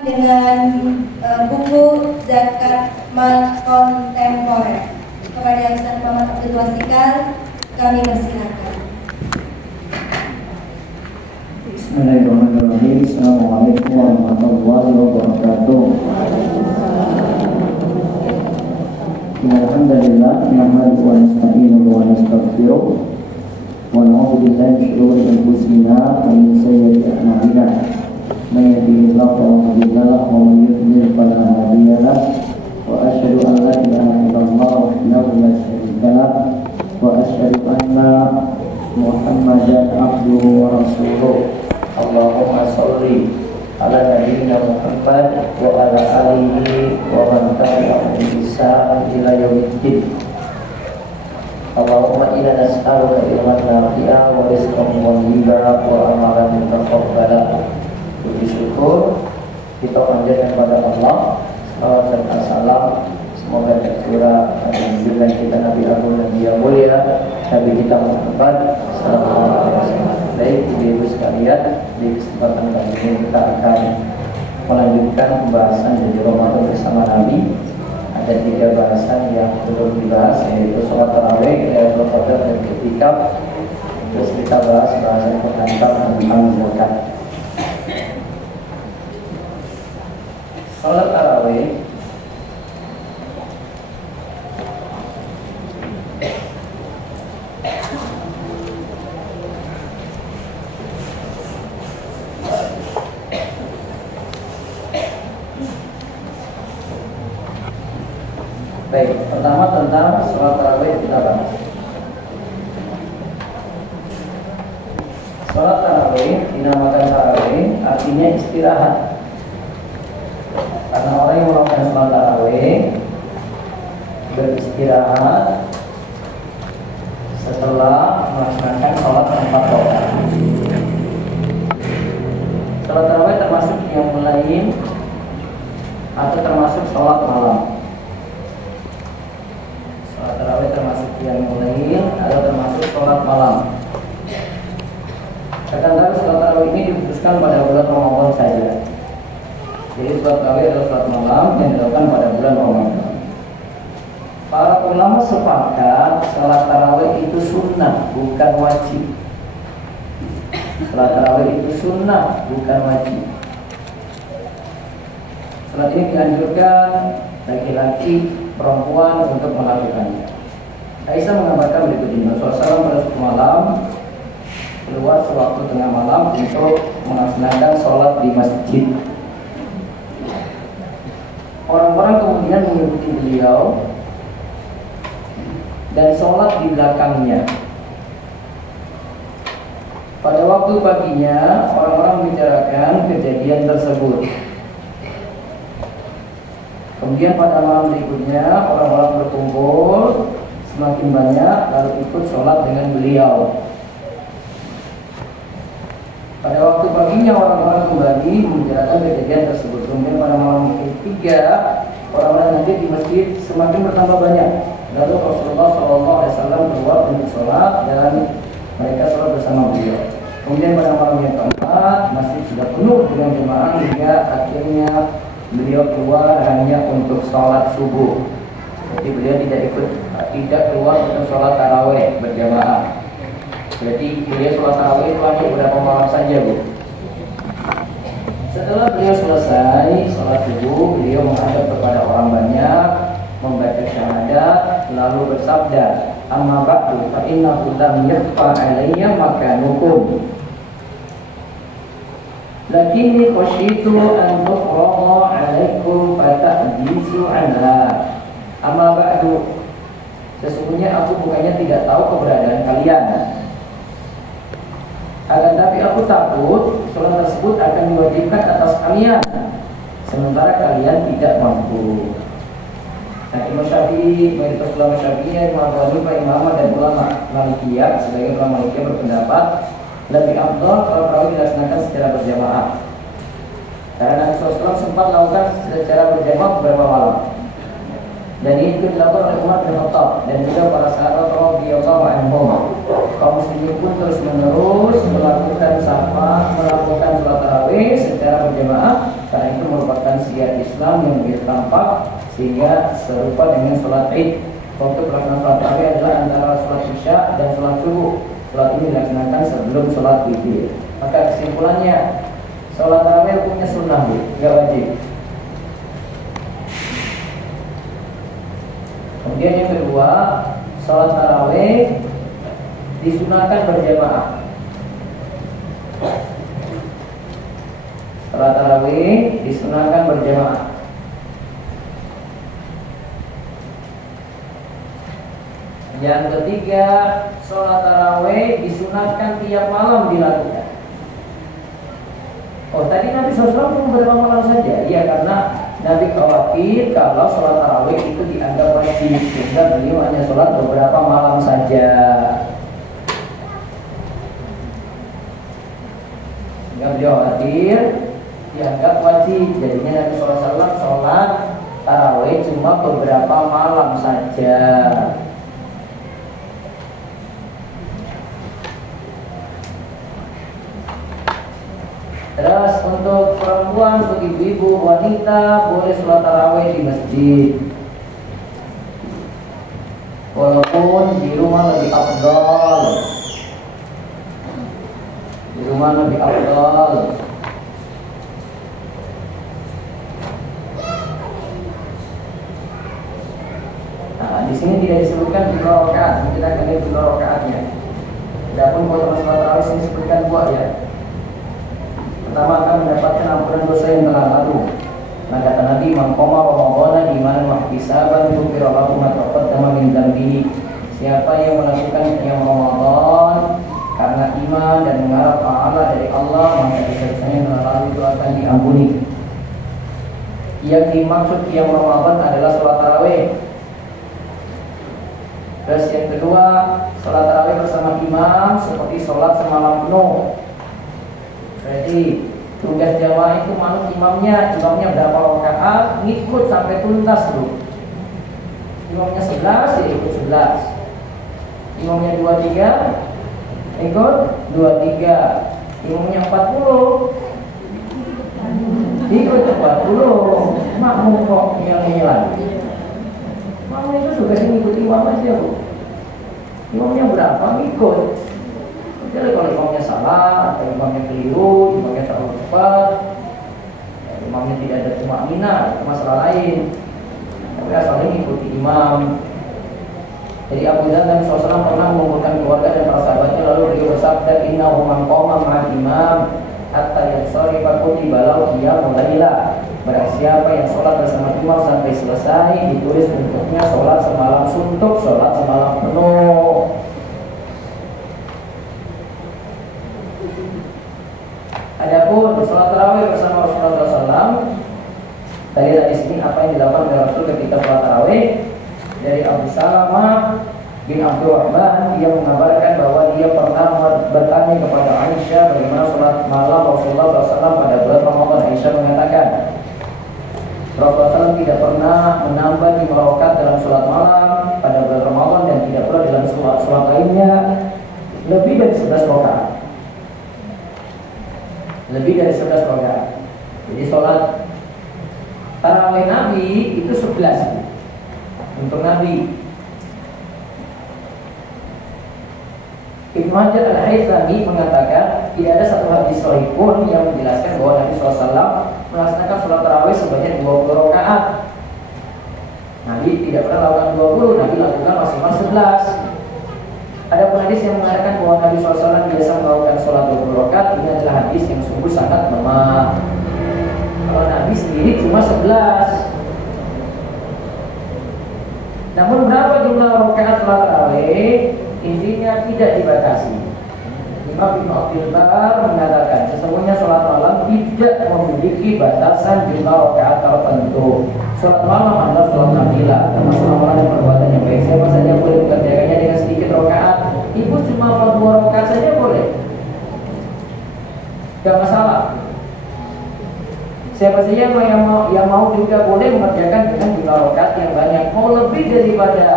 dengan buku Zakat Mal Kontemporer. Kepada yang Ustaz Muhammad Abdul Wasikal, kami persilakan. Bismillahirrahmanirrahim. Assalamualaikum warahmatullahi wabarakatuh. Alhamdulillah, nahmaduhu wa nasta'inuhu wa nastaghfiruh wa na'udzu billahi min shururi anfusina wa min sayyiati a'malina. Man yahdihillahu fala mudilla lahu wa man yudlil fala hadiya lahu. Wa asyhadu an la ilaha illallah wahdahu la syarika lahu wa asyhadu anna Muhammadan abduhu wa rasuluh. Allahumma sholli ala nabiyyina Muhammad wa ala alihi wa man tabi'ahum bi ihsan ila yaumiddin. Allahumma inna nas'aluka ilman nafi'a wa rizqan thayyiban wa amalan mutaqabbala. Puji syukur kita panjatkan kepada Allah, salawat serta salam semoga tercurah atas junjungan kita Nabi Agung dan Dia mulia Nabi kita Muhammad sallallahu alaihi wasallam. Baik ibu-ibu sekalian, di kesempatan kali ini kita akan melanjutkan pembahasan dari Ramadan bersama Nabi. Ada 3 bahasan yang belum dibahas, yaitu sholat tarawih, Lailatul Qadar dan i'tikaf. Terus kita bahas bahasan pengantar tentang zakat. Sholat tarawih baik, pertama tentang sholat tarawih kita bahas. Sholat tarawih dinamakan tarawih artinya istirahat. Karena orang yang melakukan sholat tarawih beristirahat setelah melaksanakan sholat 4 rakaat. Sholat tarawih termasuk yang lain atau termasuk sholat malam. Sholat tarawih termasuk yang lain atau termasuk sholat malam. Kadang-kadang sholat tarawih ini diputuskan pada bulan Ramadan saja. Jadi sholat tarawih adalah sholat malam yang dilakukan pada bulan Ramadan. Para ulama sepakat sholat tarawih itu sunnah, bukan wajib. Sholat tarawih itu sunnah, bukan wajib. Sholat ini dianjurkan laki-laki, perempuan untuk melakukannya. Aisyah mengabarkan berikut ini: Rasulullah pada suatu malam keluar sewaktu tengah malam untuk melaksanakan sholat di masjid. Orang-orang kemudian mengikuti beliau dan sholat di belakangnya. Pada waktu paginya, orang-orang membicarakan kejadian tersebut. Kemudian pada malam berikutnya, orang-orang berkumpul semakin banyak lalu ikut sholat dengan beliau. Pada waktu paginya, orang-orang kembali membicarakan kejadian tersebut. Kemudian pada malam ketiga, orang-orang nanti di masjid semakin bertambah banyak. Lalu Rasulullah SAW keluar untuk sholat dan mereka sholat bersama beliau. Kemudian pada malam yang keempat, masjid sudah penuh dengan jemaah hingga akhirnya beliau keluar hanya untuk sholat subuh. Jadi beliau tidak keluar untuk sholat tarawih berjamaah. Berarti beliau sholat tarawih itu hanya beberapa malam saja, Bu. Setelah beliau selesai sholat subuh, beliau menghadap kepada orang banyak, membaca syahadat, lalu bersabda, "Amma ba'du fa innahu lam yakhfa 'alayya makanukum. Lakinni khasyitu an tufragha 'alaikum fatahdisu 'anha." Amma ba'du, sesungguhnya aku bukannya tidak tahu keberadaan kalian, akan tapi aku takut sholat tersebut akan diwajibkan atas kalian sementara kalian tidak mampu. Nah, Imam Syafi'i, mayoritas ulama Syafi'i, Imam Hanifah, Imam Ahmad dan ulama Malikiyah, sebagai ulama Malikiyah berpendapat lebih afdal kalau tarawih dilaksanakan secara berjamaah. Karena Nabi SAW sempat melakukan secara berjamaah beberapa malam. Dan ini dilakukan oleh Umar bin Khattab dan juga para sahabat radhiyallahu anhum. Kaum muslimin pun terus menerus melakukan sholat tarawih secara berjamaah karena itu merupakan khasiat Islam yang begitu tampak sehingga serupa dengan sholat Id. Waktu pelaksanaan sholat tarawih adalah antara sholat Isya dan sholat subuh. Sholat ini dilaksanakan sebelum sholat witir. Maka kesimpulannya, sholat tarawih hukumnya sunnah, tidak wajib. Kemudian yang kedua, sholat tarawih disunahkan berjamaah. Sholat tarawih disunahkan berjamaah. Yang ketiga, sholat tarawih disunahkan tiap malam dilakukan. Oh, tadi Nabi SAW beberapa malam saja. Iya, karena Nabi khawatir kalau sholat tarawih itu dianggap wajib, sehingga beliau hanya sholat beberapa malam saja. Sehingga beliau khawatir dianggap wajib, jadinya Nabi SAW sholat tarawih cuma beberapa malam saja. Terus untuk perempuan, untuk ibu-ibu, wanita boleh sholat tarawih di masjid. Walaupun di rumah lebih afdal. Di rumah lebih afdal. Nah, di sini tidak disebutkan jumlah rakaat, kita akan lihat jumlah rakaatnya. Adapun kalau sholat tarawih sini disebutkan 2 ya. Pertama akan mendapatkan ampunan dosa yang telah lalu. Nah kata Nabi, man qama Ramadhana imanan wa ihtisaban ghufira lahu ma taqaddama min dzambihi. Siapa yang melakukan qiyam Ramadan karena iman dan mengharap pahala dari Allah, maka dosa-dosanya yang telah lalu itu akan diampuni. Yang dimaksud qiyam Ramadan adalah sholat tarawih. Terus yang kedua, sholat tarawih bersama imam seperti sholat semalam penuh. Jadi tugas jamaah itu manut imamnya berapa rakaat, ngikut sampai tuntas dulu. Imamnya 11 ya ikut 11. Imamnya 23 ikut 23. Imamnya 40 ikut 40. Makmum kok yang ini lagi. Makmum itu tugasnya ngikut imam aja, Bu. Imamnya berapa ngikut. Jadi kalau imamnya salah, atau imamnya keliru, imamnya terlalu cepat, ya, imamnya tidak ada tumakninah, itu masalah lain. Tapi asalnya ikuti imam. Jadi Abu Dzar dan SAW pernah mengumpulkan keluarga dan para sahabatnya, lalu beliau bersabda, innahu man qama ma'al imam hatta yansarifa kutiba lahu qiyamul lailah. Barang siapa yang sholat bersama imam sampai selesai, ditulis untuknya sholat semalam suntuk, sholat semalam penuh. Adapun sholat tarawih bersama Rasulullah SAW, tadi di sini apa yang dilakukan oleh Rasul ketika sholat tarawih. Dari Abu Salamah bin Abdurrahman, dia mengabarkan bahwa dia pernah bertanya kepada Aisyah bagaimana sholat malam Rasulullah SAW pada bulan Ramadan. Aisyah mengatakan, Rasulullah SAW tidak pernah menambah 5 rakaat dalam sholat malam pada bulan Ramadan dan tidak pula dalam sholat lainnya lebih dari 11 rakaat. Lebih dari 11 rakaat. Jadi sholat tarawih Nabi itu 11 untuk Nabi. Ibnu Hajar Al-Haythami mengatakan tidak ada satu hadis sahih pun yang menjelaskan bahwa Nabi SAW melaksanakan sholat tarawih sebanyak 20 rakaat. Nabi tidak pernah lakukan 20, Nabi lakukan maksimal 11. Ada pun hadis yang mengatakan bahwa Nabi SAW biasa melakukan sholat 20 rakaat. Ini adalah hadis yang sungguh sangat lemah. Kalau Nabi sendiri cuma 11. Namun berapa jumlah rakaat sholat tarawih? Intinya tidak dibatasi. Imam Ibnu Abdul Bar mengatakan sesungguhnya sholat malam tidak memiliki batasan jumlah rakaat tertentu. Sholat malam adalah sholat nafilah, termasuk amalan dan perbuatan yang baik. Siapa saja boleh mengerjakannya dengan sedikit rakaat. Ibu cuma 2 rakaat saja boleh, tidak masalah. Siapa saja yang mau juga boleh mengerjakan dengan jumlah rakaat yang banyak. Mau lebih daripada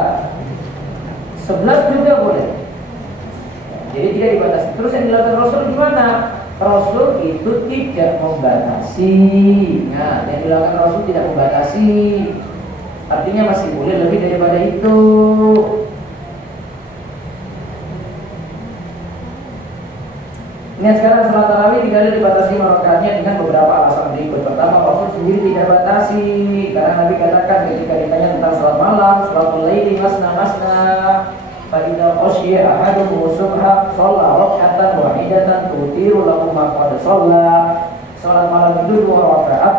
11 juga boleh. Jadi tidak dibatasi. Terus yang dilakukan Rasul gimana? Rasul itu tidak membatasi. Nah, yang dilakukan Rasul tidak membatasi, artinya masih boleh lebih daripada itu. Ini sekarang salat tarawih tidak ada dibatasi rakaatnya dengan beberapa alasan berikut. Pertama, Rasul sendiri tidak batasi, karena Nabi katakan ketika ditanya tentang salat malam, salatul laili masna masna, fa idza khashiya ahadukum subha shalla rak'atan wahidatan tutiru lahu ma qad shalla. Salat malam itu 2 rakaat.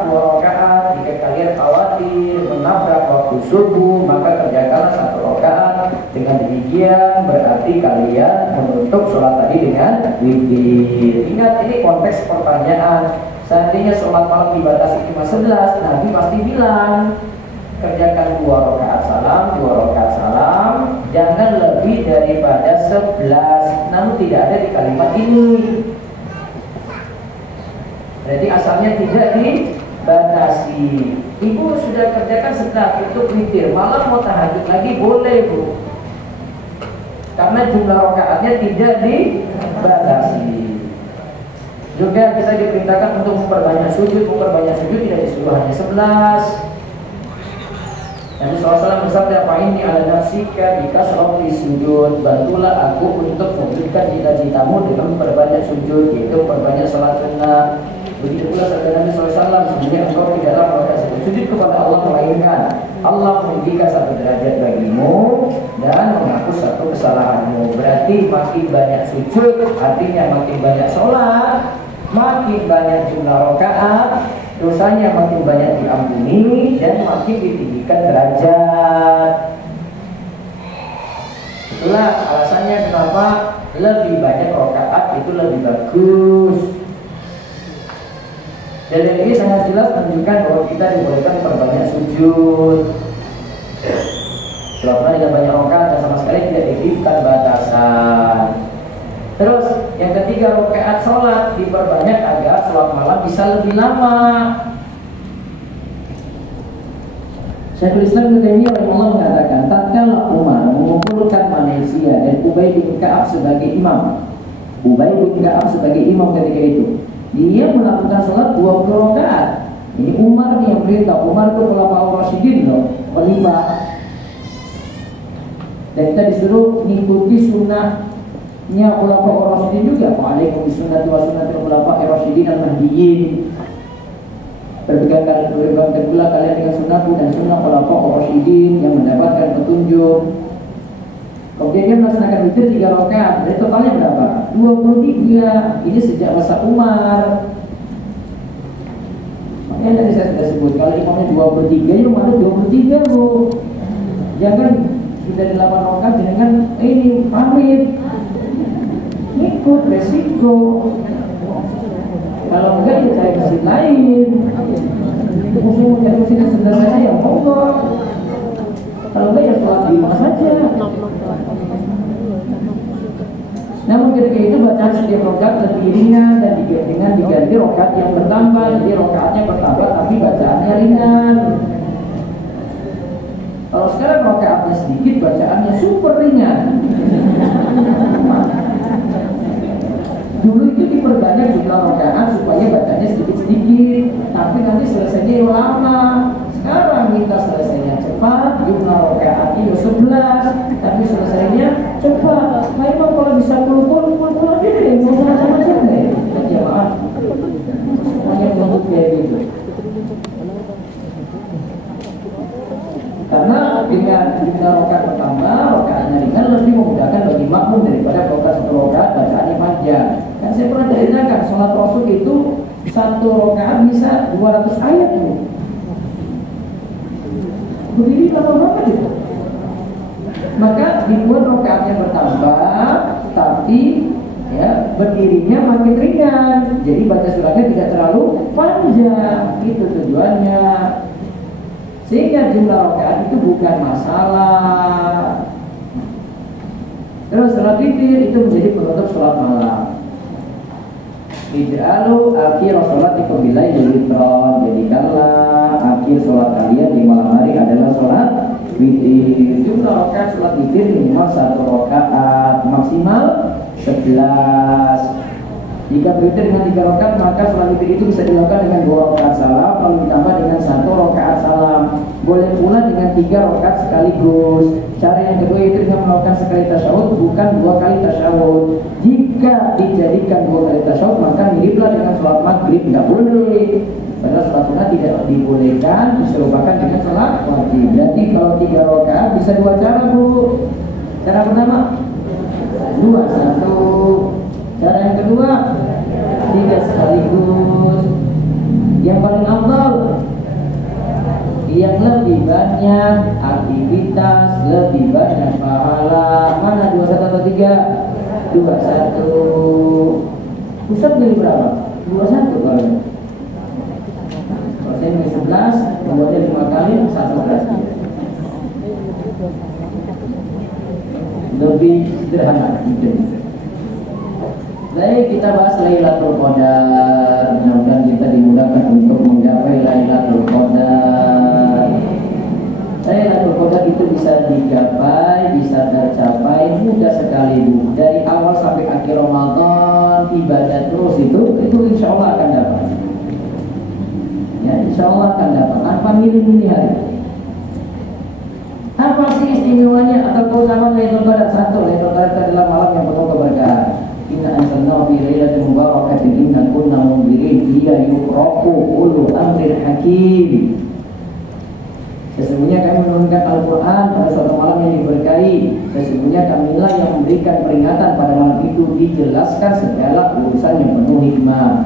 Jika kalian khawatir menabrak waktu subuh, maka kerjakanlah 1 rakaat. Dengan demikian berarti kalian menutup sholat tadi dengan witir. Ingat, ini konteks pertanyaan. Seandainya sholat malam dibatasi cuma 11, Nabi pasti bilang kerjakan 2 rakaat salam, 2 rakaat salam, jangan lebih daripada 11. Namun tidak ada di kalimat ini. Berarti asalnya tidak dibatasi. Ibu sudah kerjakan setelah itu witir, malam mau tahajud lagi boleh, Bu, karena jumlah rakaatnya tidak dibatasi. Juga kita diperintahkan untuk memperbanyak sujud. Memperbanyak sujud tidak disuruh hanya 11. Nabi SAW bersabda, "Fa'inni ala nafsika bikasrati sujud." Bantulah aku untuk mewujudkan cita-citamu dengan memperbanyak sujud, yaitu memperbanyak salat sunnah. Begitu pula sabda Nabi SAW, "Sebenarnya engkau tidaklah melakukan sujud kepada Allah melainkan Allah meninggikan 1 derajat bagimu dan menghapus 1 kesalahanmu." Berarti makin banyak sujud artinya makin banyak sholat, makin banyak jumlah rakaat, dosanya makin banyak diampuni dan makin ditinggikan derajat. Itulah alasannya kenapa lebih banyak rakaat itu lebih bagus. Dan ini sangat jelas menunjukkan bahwa kita dibolehkan perbanyak sujud. Selama tidak banyak rakaat dan sama sekali tidak diberikan batasan. Terus yang ketiga, rakaat sholat diperbanyak agar sholat malam bisa lebih lama. Syekhul Islam Ibnu Taimiyah rahimahullah mengatakan, tatkala Umar mengumpulkan Malaysia dan Ubay bin Ka'ab sebagai imam. Ubay bin Ka'ab sebagai imam ketika itu, dia melakukan sholat 20 rakaat. Ini Umar nih yang perintah. Umar itu Khulafaur Rasyidin loh, khalifah. Dan kita disuruh mengikuti sunnahnya Khulafaur Rasyidin juga. Wa'alaikum bisunnati wa sunnatil Khulafaur Rasyidin al-Mahdiyyin. Berpegang pula kalian dengan sunnahku dan sunnah Khulafaur Rasyidin yang mendapatkan petunjuk. Kemudian dia melaksanakan witir 3 rakaat. Dari totalnya berapa? 23. Ini sejak masa Umar. Makanya tadi saya sudah sebut, kalau imamnya 23, ya mana 23, Bu. Jangan sudah 8 rakaat dengan ini pamit. Ikut resiko. Kalau enggak ya cari mesin lain. Musuh cari mesin yang sebelah saja ya monggo. Kalau enggak ya sholat di rumah saja. Namun ketika itu bacaan setiap rakaat lebih ringan dan dengan diganti rakaat yang bertambah. Jadi rakaatnya bertambah tapi bacaannya ringan. Kalau sekarang rakaatnya sedikit, bacaannya super ringan. Dulu itu diperbanyak jumlah rakaat supaya bacanya sedikit-sedikit, tapi nanti selesainya lama. Sekarang kita selesainya cepat, jumlah rakaatnya 11, tapi selesainya cepat. Nah emang kalau bisa puluh aja deh, mau macam-macam deh. Jamaah semuanya menuntut kayak gitu. Karena dengan jumlah rakaat bertambah, rakaatnya ringan lebih memudahkan bagi makmum daripada rakaat 1 rakaat bacaannya panjang. Kan saya pernah ceritakan, sholat Rasul itu 1 rakaat bisa 200 ayat tuh. Berdiri lama banget itu. Maka dibuat rakaatnya bertambah, tapi ya berdirinya makin ringan. Jadi baca suratnya tidak terlalu panjang. Itu tujuannya. Sehingga jumlah rakaat itu bukan masalah. Terus salat witir itu menjadi penutup sholat malam. Ij'alu akhir sholatikum billaili witran. Jadikanlah akhir sholat kalian di malam hari adalah sholat witir. Jumlah rakaat sholat witir minimal 1 rakaat, maksimal 11. Jika bewitir dengan 3 rakaat, maka sholat witir itu bisa dilakukan dengan 2 rakaat salam lalu ditambah dengan 1 rakaat salam. Boleh pula dengan 3 rakaat sekaligus. Cara yang kedua itu dengan melakukan sekali tasyahud, bukan 2 kali tasyahud. Jika dijadikan 2 kali tasyahud, maka miriplah dengan sholat maghrib, nggak boleh. Padahal sholat sunnah tidak dibolehkan diserupakan dengan sholat wajib. Berarti kalau 3 rakaat bisa 2 cara, Bu. Cara pertama 2, 1. Cara yang kedua 3 sekaligus. Yang paling afdal yang lebih banyak aktivitas, lebih banyak pahala. Mana 2, 1 atau 3? 2, 1. Ustaz pilih berapa? 2, 1 kalau. Kalau saya pilih 11, kemudian 5 kali 11. Lebih sederhana. Baik, kita bahas Lailatul Qadar. Mudah-mudahan kita dimudahkan untuk menggapai Lailatul Qadar. Lailatul Qadar itu bisa digapai, bisa tercapai mudah sekali, Bu. Dari awal sampai akhir Ramadan ibadah terus itu insya Allah akan dapat. Ya, insya Allah akan dapat. Tanpa milih-milih hari. Apa sih istimewanya atau keutamaan Lailatul Qadar? 1. Lailatul Qadar adalah malam yang penuh keberkahan. Inna anzalnahu fi lailatin mubarakatin inna kunna munzirin fiha yufraqu kullu amrin hakim. Sesungguhnya kami menurunkan Al-Quran pada suatu malam yang diberkahi. Sesungguhnya kamilah yang memberikan peringatan pada malam itu, dijelaskan segala urusan yang penuh hikmah.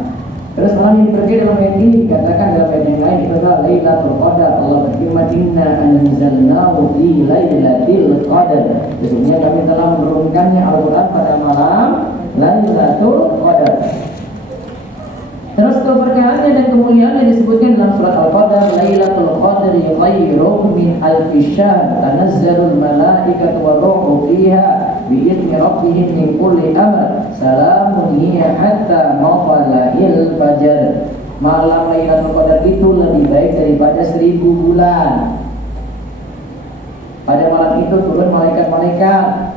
Terus malam yang diberkahi dalam ayat ini dikatakan dalam ayat yang lain itu adalah Lailatul Qadar. Allah berfirman, Inna anzalnahu fi lailatul qadar. Sesungguhnya kami telah menurunkannya Al-Quran pada malam Lailatul Qadar. Terus keberkahannya dan kemuliaannya disebutkan dalam surat Al-Qadar, Lailatul Qadri khairum min alfi syahr, tanazzalul malaikatu war-ruhu fiha bi'izni rabbihim min kulli amr, salamun hiya hatta matla'il fajr. Malam Lailatul Qadar itu lebih baik daripada 1000 bulan. Pada malam itu turun malaikat-malaikat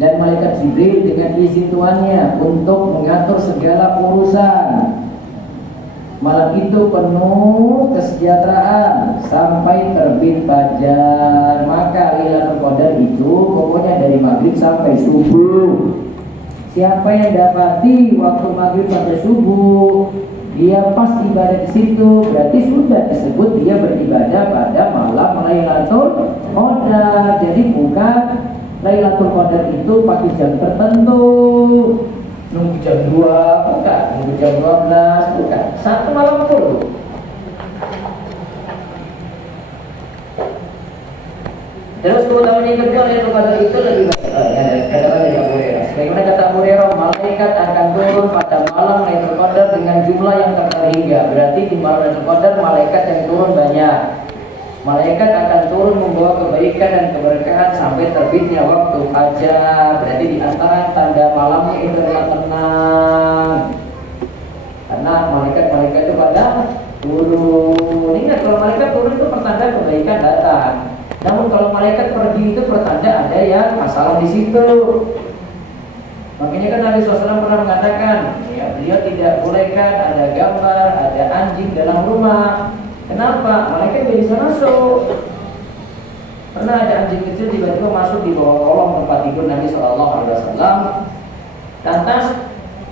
dan malaikat Jibril dengan izin Tuhannya untuk mengatur segala urusan. Malam itu penuh kesejahteraan sampai terbit fajar. Maka Lailatul Qadar itu pokoknya dari maghrib sampai subuh. Siapa yang dapati waktu maghrib sampai subuh, dia pas ibadah di situ, berarti sudah disebut dia beribadah pada malam Lailatul Qadar. Jadi bukan Lailatul Qadar itu pakai jam tertentu, nunggu jam 2, bukan, nunggu jam 12, bukan, satu malam full. Terus keutamaan yang kedua, Lailatul Qadar itu lebih baik. Katakan dari Abu Hurairah. Sebagaimana kata Abu Hurairah, malaikat akan turun pada malam Lailatul Qadar dengan jumlah yang tak terhingga. Berarti di malam Lailatul Qadar malaikat yang turun banyak. Malaikat akan turun membawa kebaikan dan keberkahan sampai terbitnya waktu fajar. Berarti di antara tanda malamnya itu adalah tenang. Karena malaikat-malaikat itu pada turun. Ingat, kalau malaikat turun itu pertanda kebaikan datang. Namun kalau malaikat pergi itu pertanda ada yang masalah di situ. Makanya kan Nabi SAW pernah mengatakan, ya, beliau tidak bolehkan ada gambar, ada anjing dalam rumah. Kenapa? Malaikat tidak bisa masuk. Pernah ada anjing kecil tiba-tiba masuk di bawah kolong tempat tidur Nabi SAW. Lantas,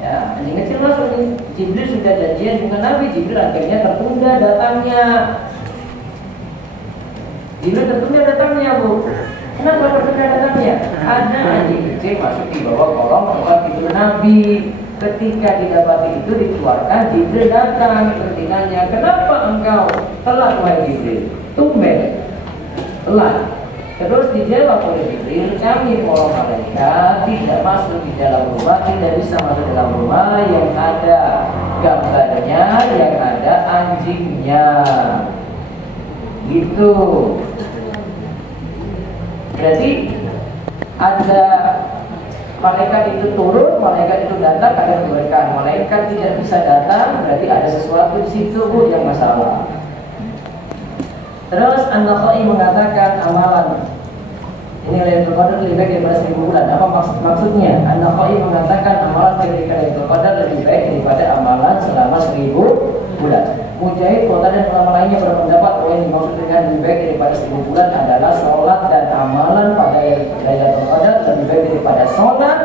ya, anjing kecil masuk. Jibril sudah janjian dengan Nabi. Jibril akhirnya tertunda datangnya. Jibril tertunda datangnya, Bu. Kenapa tertunda datangnya? Ada anjing kecil masuk di bawah kolong tempat tidur Nabi. Ketika didapati itu dikeluarkan, Jibril datang bertanya, kenapa engkau telat, wahai Jibril? Tumben telat. Terus dijawab oleh Jibril, kami para malaikat tidak masuk di dalam rumah, tidak bisa masuk dalam rumah yang ada gambarnya, yang ada anjingnya. Gitu. Berarti ada malaikat itu turun, malaikat itu datang, ada keberkahan. Malaikat tidak bisa datang, berarti ada sesuatu di situ, Bu, yang masalah. Terus An-Nakhai mengatakan amalan Ini Lailatul Qadar lebih baik daripada 1000 bulan. Apa maksudnya? An-Nakhai mengatakan amalan ketika Lailatul Qadar lebih baik daripada amalan selama 1000 bulan. Mujahid, Qatadah dan ulama lainnya berpendapat bahwa yang dimaksud dengan lebih baik daripada 1000 bulan adalah sholat dan amalan pada Lailatul Qadar lebih baik daripada sholat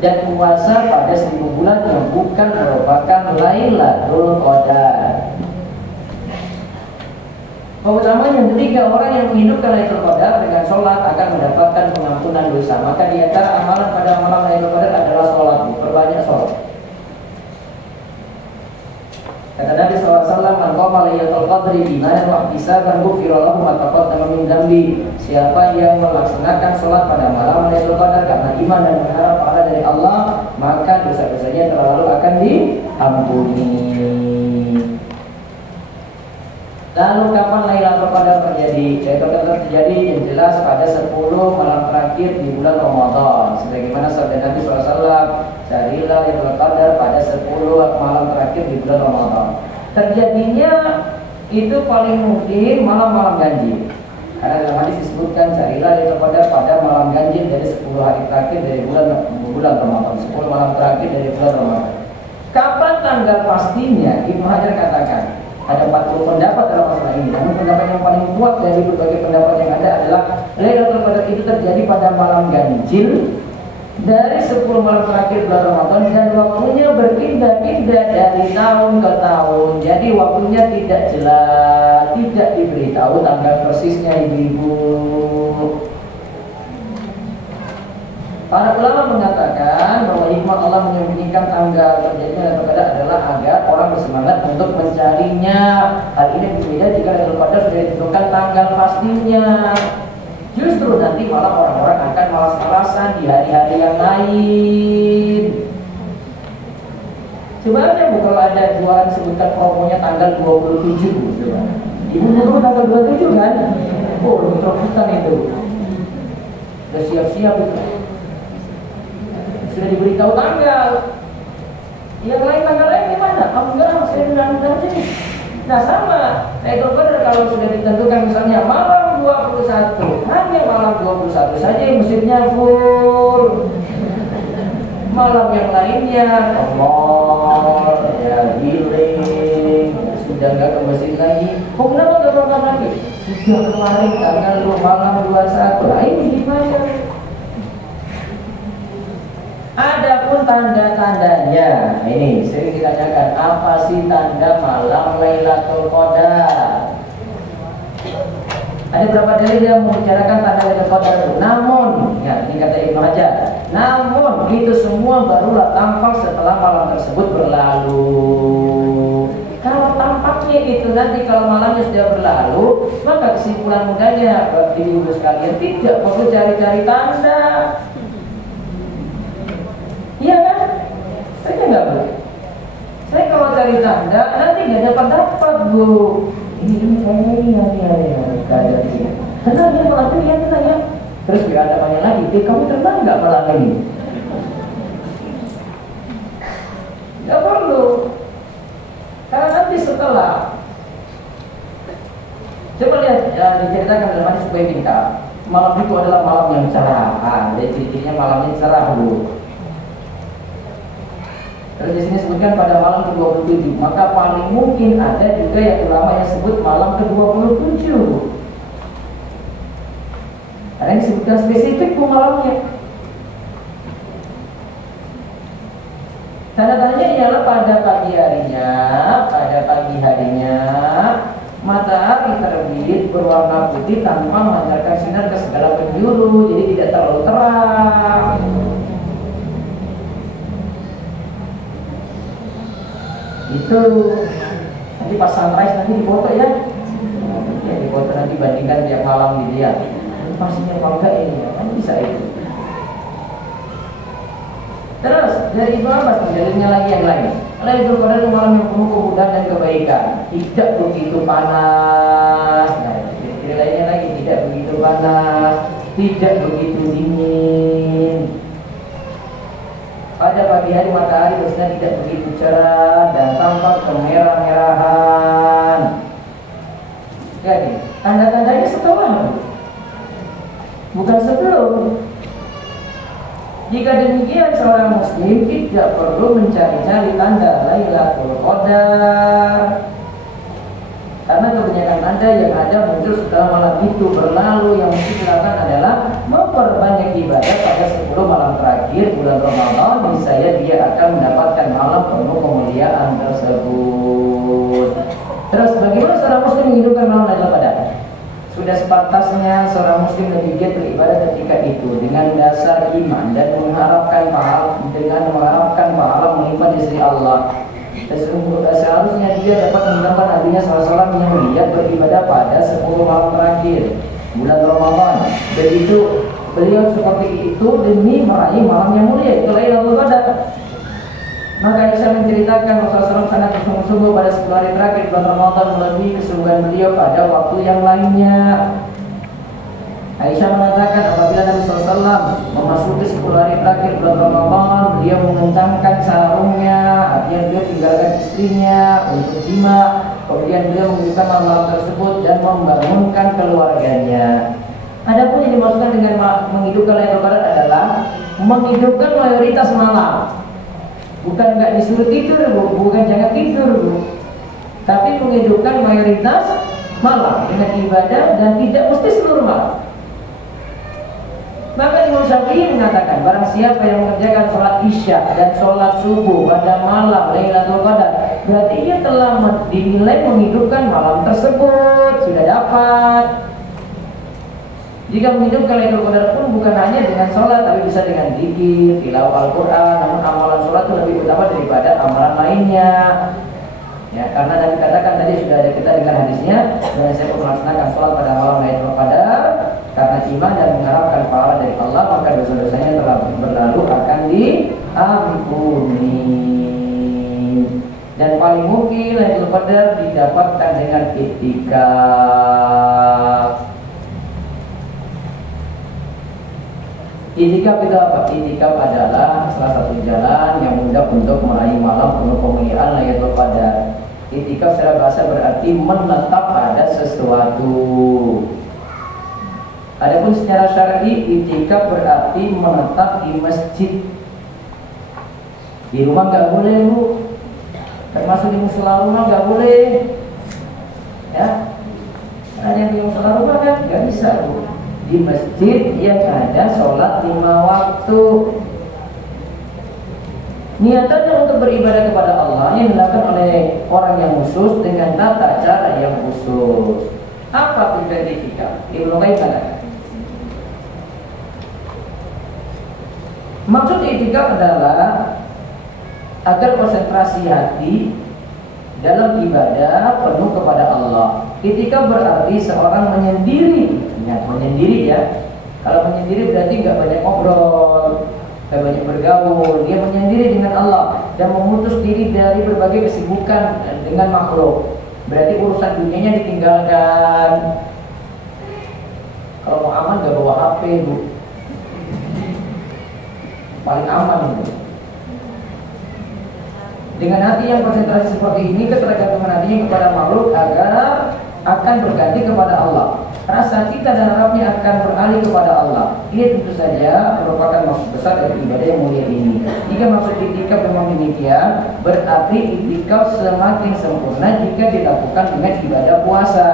dan puasa pada 1000 bulan yang bukan merupakan Lailatul Qadar. Keutamaan yang ketiga, orang yang menghidupkan Lailatul Qadar dengan sholat akan mendapatkan pengampunan dosa. Maka di antara amalan pada malam Lailatul Qadar adalah sholat. Perbanyak sholat. Kata Nabi SAW, "Man qama Lailatul Qadri imanan wa ihtisaban ghufira lahu ma taqaddama min dzambi." Siapa yang melaksanakan sholat pada malam Lailatul Qadar karena iman dan berharap pahala dari Allah, maka dosa-dosanya terlalu akan diampuni. Lalu kapan Lailatul Qadar terjadi? Lailatul Qadar terjadi yang jelas pada 10 malam terakhir di bulan Ramadan. Sebagaimana sabda Nabi SAW, carilah Lailatul Qadar pada 10 malam terakhir di bulan Ramadan. Terjadinya itu paling mungkin malam-malam ganjil. Karena dalam hadis disebutkan carilah Lailatul Qadar pada malam ganjil dari 10 hari terakhir dari bulan Ramadan, 10 malam terakhir dari bulan Ramadan. Kapan tanggal pastinya? Ibnu Hajar katakan ada 40 pendapat dalam masalah ini. Namun pendapat yang paling kuat dari berbagai pendapat yang ada adalah Lailatul Qadar itu terjadi pada malam ganjil dari 10 malam terakhir bulan Ramadan dan waktunya berpindah-pindah dari tahun ke tahun. Jadi waktunya tidak jelas, tidak diberitahu tanggal persisnya ibu-ibu. Para ulama mengatakan bahwa hikmah Allah menyembunyikan tanggal terjadinya Lailatul Qadar adalah agar orang bersemangat untuk mencarinya. Hal ini berbeda jika Lailatul Qadar sudah ditentukan tanggal pastinya. Justru nanti malah orang-orang akan malas-malasan di hari-hari yang lain. Coba aja Bu, kalau ada jualan sebutkan promonya tanggal 27 gitu kan. Ibu dulu tanggal 27 kan? Oh, rebutan itu. Udah siap-siap itu. Sudah diberitahu tanggal. Yang lain tanggal lain gimana? Oh enggak, saya bilang aja nih. Nah sama, Lailatul Qadar kalau sudah ditentukan misalnya malam 21, hanya malam 21 saja yang masjidnya full. Malam yang lainnya mall, ya healing, sudah nggak ke masjid lagi. Kok kenapa nggak program lagi? Sudah kemarin tanggal malam 21. Nah ini gimana? Adapun tanda-tandanya, ini sering ditanyakan, apa sih tanda malam Lailatul Qadar? Ada beberapa dalil yang membicarakan tanda Lailatul Qadar. Namun, ya, ini kata Ibnu Hajar, namun itu semua barulah tampak setelah malam tersebut berlalu. Kalau tampaknya itu nanti kalau malamnya sudah berlalu, maka kesimpulan mudahnya bagi ibu sekalian tidak perlu cari-cari tanda. Iya kan? Saya nggak boleh. Saya kalau cari tanda nanti nggak dapat Bu. Ini ada dia. Karena dia malah lihat saya. Terus ada banyak lagi. Kamu terbang nggak malam ini? Nggak perlu. Karena nanti setelah, coba lihat ya, diceritakan dalam hadis Ubay bin Ka'ab. Malam itu adalah malam yang cerah. Jadi cirinya malamnya cerah Bu. Terus di sini sebutkan pada malam ke-27, maka paling mungkin ada juga yang ulama yang sebut malam ke-27. Karena ini disebutkan spesifik Bu malamnya. Tanda-tandanya ialah pada pagi harinya matahari terbit berwarna putih tanpa memancarkan sinar ke segala penjuru, jadi tidak terlalu terang. Itu nanti pas sunrise nanti difoto ya, difoto nanti bandingkan tiap malam dilihat pastinya apa enggak ini ya, kan bisa itu. Terus dari Ibnu Abbas dalilnya lagi yang lain. Lailatul Qadar malam yang penuh kemudahan dan kebaikan, tidak begitu panas. Nah, ciri lainnya lagi tidak begitu panas, tidak begitu dingin. Pada pagi hari matahari bersinar tidak begitu cerah dan tampak kemerah-merahan. Jadi tanda-tandanya setelah, bukan sebelum. Jika demikian seorang muslim tidak perlu mencari-cari tanda Lailatul Qadar, karena kebanyakan tanda yang ada muncul setelah malam itu berlalu. Yang mesti dilakukan adalah memperbanyak ibadah pada 10 malam terakhir bulan Ramadan, niscaya dia akan mendapatkan malam penuh kemuliaan tersebut. Terus bagaimana seorang muslim menghidupkan malam Lailatul Qadar? Sudah sepantasnya seorang muslim lebih giat beribadah ketika itu dengan dasar iman dan mengharapkan pahala melimpah di sisi Allah. Seharusnya dia dapat menggunakan Nabinya SAW yang giat beribadah pada 10 malam terakhir bulan Ramadan. Begitu beliau seperti itu demi meraih malam yang mulia, itu Lailatul Qadar. Maka Aisyah menceritakan Rasulullah SAW sangat bersungguh-sungguh pada 10 hari terakhir bulan Ramadan melebihi kesungguhan beliau pada waktu yang lainnya. Aisyah mengatakan apabila Nabi SAW memasuki 10 hari terakhir bulan Ramadan, beliau mengencangkan sarungnya, artinya beliau tinggalkan istrinya untuk jima. Kemudian beliau menunjukkan malam tersebut dan membangunkan keluarganya. Adapun yang dimaksudkan dengan menghidupkan Lailatul Qadar adalah menghidupkan mayoritas malam. Bukan nggak disuruh tidur, bukan jangan tidur, tapi menghidupkan mayoritas malam dengan ibadah dan tidak mesti seluruh malam. Maka Imam Syafi'i mengatakan barang siapa yang mengerjakan sholat isya dan sholat subuh pada malam Lailatul Qadar, berarti ia telah dinilai menghidupkan malam tersebut, sudah dapat. Jika menghidupkan Lailatul Qadar pun bukan hanya dengan sholat, tapi bisa dengan zikir, tilawah Al-Quran. Namun amalan sholat itu lebih utama daripada amalan lainnya. Ya, karena Nabi katakan tadi sudah ada kita dengan hadisnya, dan siapa melaksanakan sholat pada malam Lailatul Qadar karena iman dan mengharapkan pahala dari Allah, maka dosa-dosanya telah berlalu akan diampuni. Dan paling mungkin Lailatul Qadar didapatkan dengan i'tikaf. I'tikaf itu apa? I'tikaf adalah salah satu jalan yang mudah untuk meraih malam penuh kemuliaan Lailatul Qadar. I'tikaf secara bahasa berarti menetap pada sesuatu. Adapun secara syar'i, i'tikaf berarti menetap di masjid. Di rumah nggak boleh, Bu. Termasuk di musola rumah nggak boleh. Ya, ada yang di musola rumah kan nggak bisa, Bu. Di masjid yang ada sholat 5 waktu. Niatannya untuk beribadah kepada Allah yang dilakukan oleh orang yang khusus dengan tata cara yang khusus. Apa tujuan i'tikaf? Ibnu Qayyim katakan, maksud i'tikaf adalah agar konsentrasi hati dalam ibadah penuh kepada Allah. I'tikaf berarti seorang menyendiri. Ingat, menyendiri ya. Kalau menyendiri berarti nggak banyak ngobrol, nggak banyak bergaul. Dia menyendiri dengan Allah dan memutus diri dari berbagai kesibukan dengan makhluk. Berarti urusan dunianya ditinggalkan. Kalau mau aman nggak bawa HP, Bu. Paling aman itu. Dengan hati yang konsentrasi seperti ini, ketergantungan hatinya kepada makhluk agar akan berganti kepada Allah. Rasa cinta dan harapnya akan beralih kepada Allah. Ini tentu saja merupakan maksud besar dari ibadah yang mulia ini. Jika maksud i'tikaf memang demikian, berarti i'tikaf semakin sempurna jika dilakukan dengan ibadah puasa.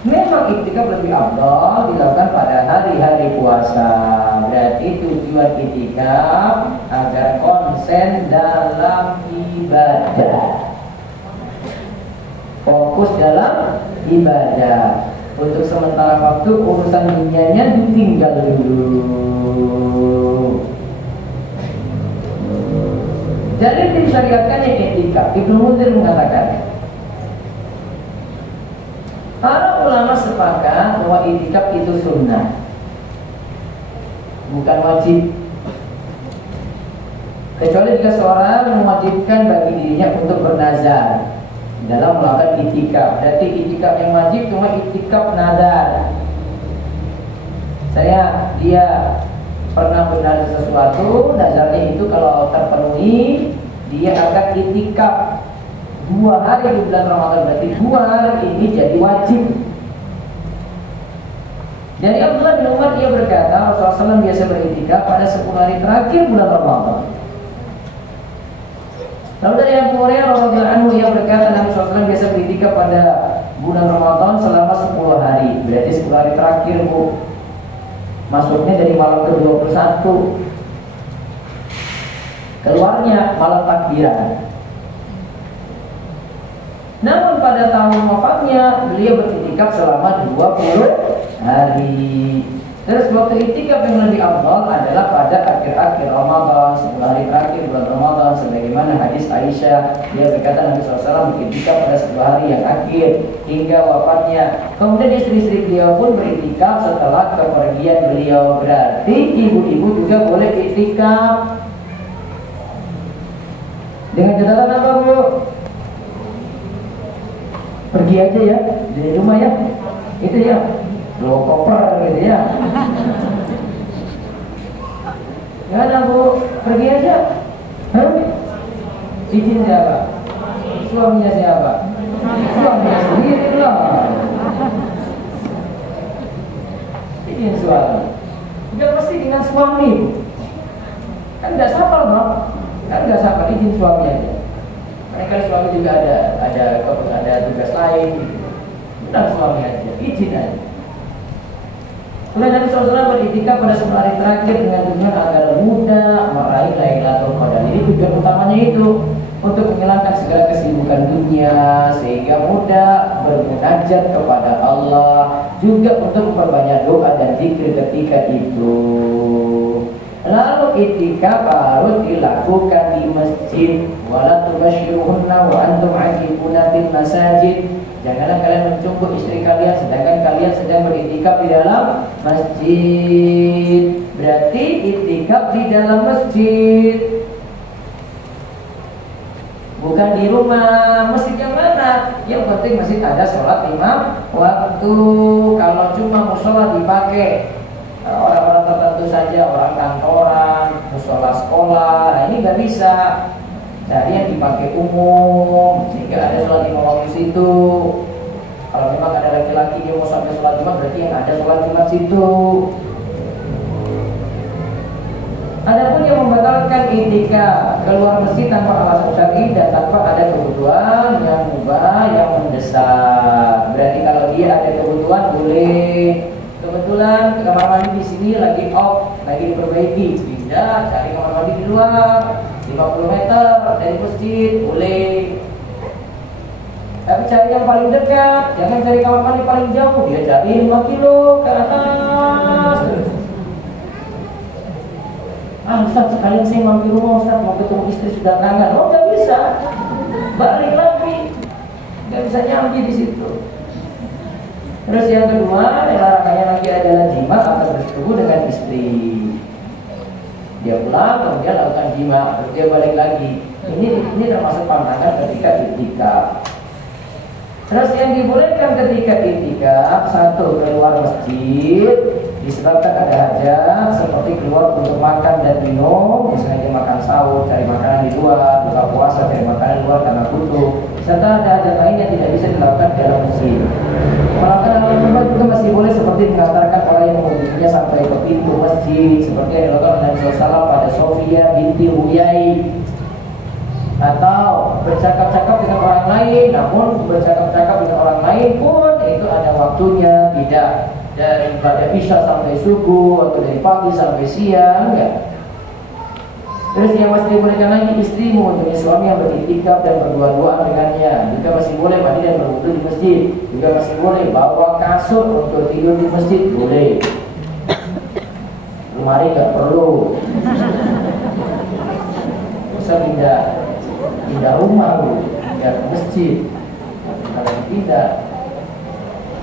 Memang i'tikaf lebih afdal dilakukan pada hari-hari puasa. Berarti tujuan i'tikaf agar konsen dalam ibadah, fokus dalam ibadah. Untuk sementara waktu urusan dunianya ditinggal dulu. Jadi disyariatkannya i'tikaf. Ibnu Munzir mengatakan, para ulama sepakat bahwa i'tikaf itu sunnah, bukan wajib. Kecuali jika seorang mewajibkan bagi dirinya untuk bernazar dalam melakukan i'tikaf. Berarti i'tikaf yang wajib cuma i'tikaf nazar. Dia pernah bernazar sesuatu, nazarnya itu kalau terpenuhi, dia akan i'tikaf 2 hari di bulan Ramadan. Berarti 2 hari ini jadi wajib. Dari Abdullah bin Umar ia berkata, Rasulullah SAW biasa beriktikaf pada 10 hari terakhir bulan Ramadan. Lalu dari Abu Hurairah radhiyallahu anhu ia berkata, Nabi SAW biasa beriktikaf pada bulan Ramadan selama 10 hari. Berarti 10 hari terakhir, Bu. Masuknya dari malam ke-21. Keluarnya malam takbiran. Namun pada tahun wafatnya beliau beriktikaf selama 20 hari. Terus waktu iktikaf yang lebih afdal adalah pada akhir-akhir Ramadan, 10 hari terakhir bulan Ramadan, sebagaimana hadis Aisyah. Dia berkata Nabi SAW beriktikaf pada 10 hari yang akhir hingga wafatnya. Kemudian istri-istri beliau pun beriktikaf setelah kepergian beliau. Berarti ibu-ibu juga boleh iktikaf. Dengan catatan apa, Bu? Pergi aja ya, dari rumah ya. Itu ya, bawa koper gitu ya. Ya, Bu, pergi aja. Izin siapa? Suaminya siapa? Suaminya sendiri lah. Izin suami. Juga mesti dengan suami. Kan nggak sabar, Bang. Kan nggak sabar, izin suami aja. Mereka suami juga ada tugas lain. Benar suami aja, izin aja. Kemudian Nabi SAW beriktikaf pada 10 hari terakhir dengan tujuan agar mudah meraih Lailatul Qadar. Ini tujuan utamanya itu untuk menghilangkan segala kesibukan dunia sehingga mudah bermunajat kepada Allah, juga untuk memperbanyak doa dan zikir ketika itu. Lalu iktikaf harus dilakukan di masjid. Wala tubashiruhunna wa antum aqifuna fil masajid. Janganlah kalian menjumpai istri kalian sedangkan kalian sedang beriktikaf di dalam masjid. Berarti iktikaf di dalam masjid, bukan di rumah. Masjid yang mana? Yang penting masjid ada sholat 5 waktu. Kalau cuma musola dipakai orang-orang tertentu saja, orang kantoran, musola sekolah, nah ini nggak bisa. Jadi yang dipakai umum sehingga ada sholat 5 waktu situ. Kalau memang ada laki-laki dia mau sampai sholat 5, berarti yang ada sholat 5 situ. Adapun yang membatalkan iktikaf keluar masjid tanpa alasan syar'i dan tanpa ada kebutuhan yang mubah yang mendesak. Berarti kalau dia ada kebutuhan boleh. Kebetulan kamar mandi di sini lagi off, lagi diperbaiki, pindah cari kamar mandi di luar 50 meter dari masjid, boleh. Tapi cari yang paling dekat, jangan cari kamar mandi paling jauh. Dia cari 5 kilo ke atas. Ustaz, sekalian saya mampir rumah Ustaz, mau ketemu istri sudah kangen. Oh, nggak bisa, balik lagi, nggak bisa nyambi di situ. Terus yang kedua, larangannya lagi adalah jima atau bersetubuh dengan istri. Dia pulang, kemudian lakukan jima, terus dia balik lagi. Ini termasuk pantangan ketika iktikaf. Terus yang dibolehkan ketika iktikaf, satu, keluar masjid disebabkan ada hajat seperti keluar untuk makan dan minum, misalnya dia makan sahur, cari makanan di luar, buka puasa, cari makanan di luar karena butuh, serta ada hajat lain yang tidak bisa dilakukan di dalam masjid. Melakukan hal tersebut juga masih boleh, seperti mengantarkan orang yang mengunjunginya sampai ke pintu masjid, seperti yang dilakukan Nabi SAW pada Sofia binti Huyai. Atau bercakap-cakap dengan orang lain, namun bercakap-cakap dengan orang lain pun itu ada waktunya, tidak dari pada isya sampai subuh atau dari pagi sampai siang, ya. Terus yang masih dibolehkan lagi istri mengunjungi suami yang beriktikaf dan berdua-duaan dengannya, juga masih boleh mandi dan berwudu di masjid, juga masih boleh bawa kasur untuk tidur di masjid, boleh. Lemari nggak perlu. Bisa pindah rumah, pindah ke masjid. Kalau pindah.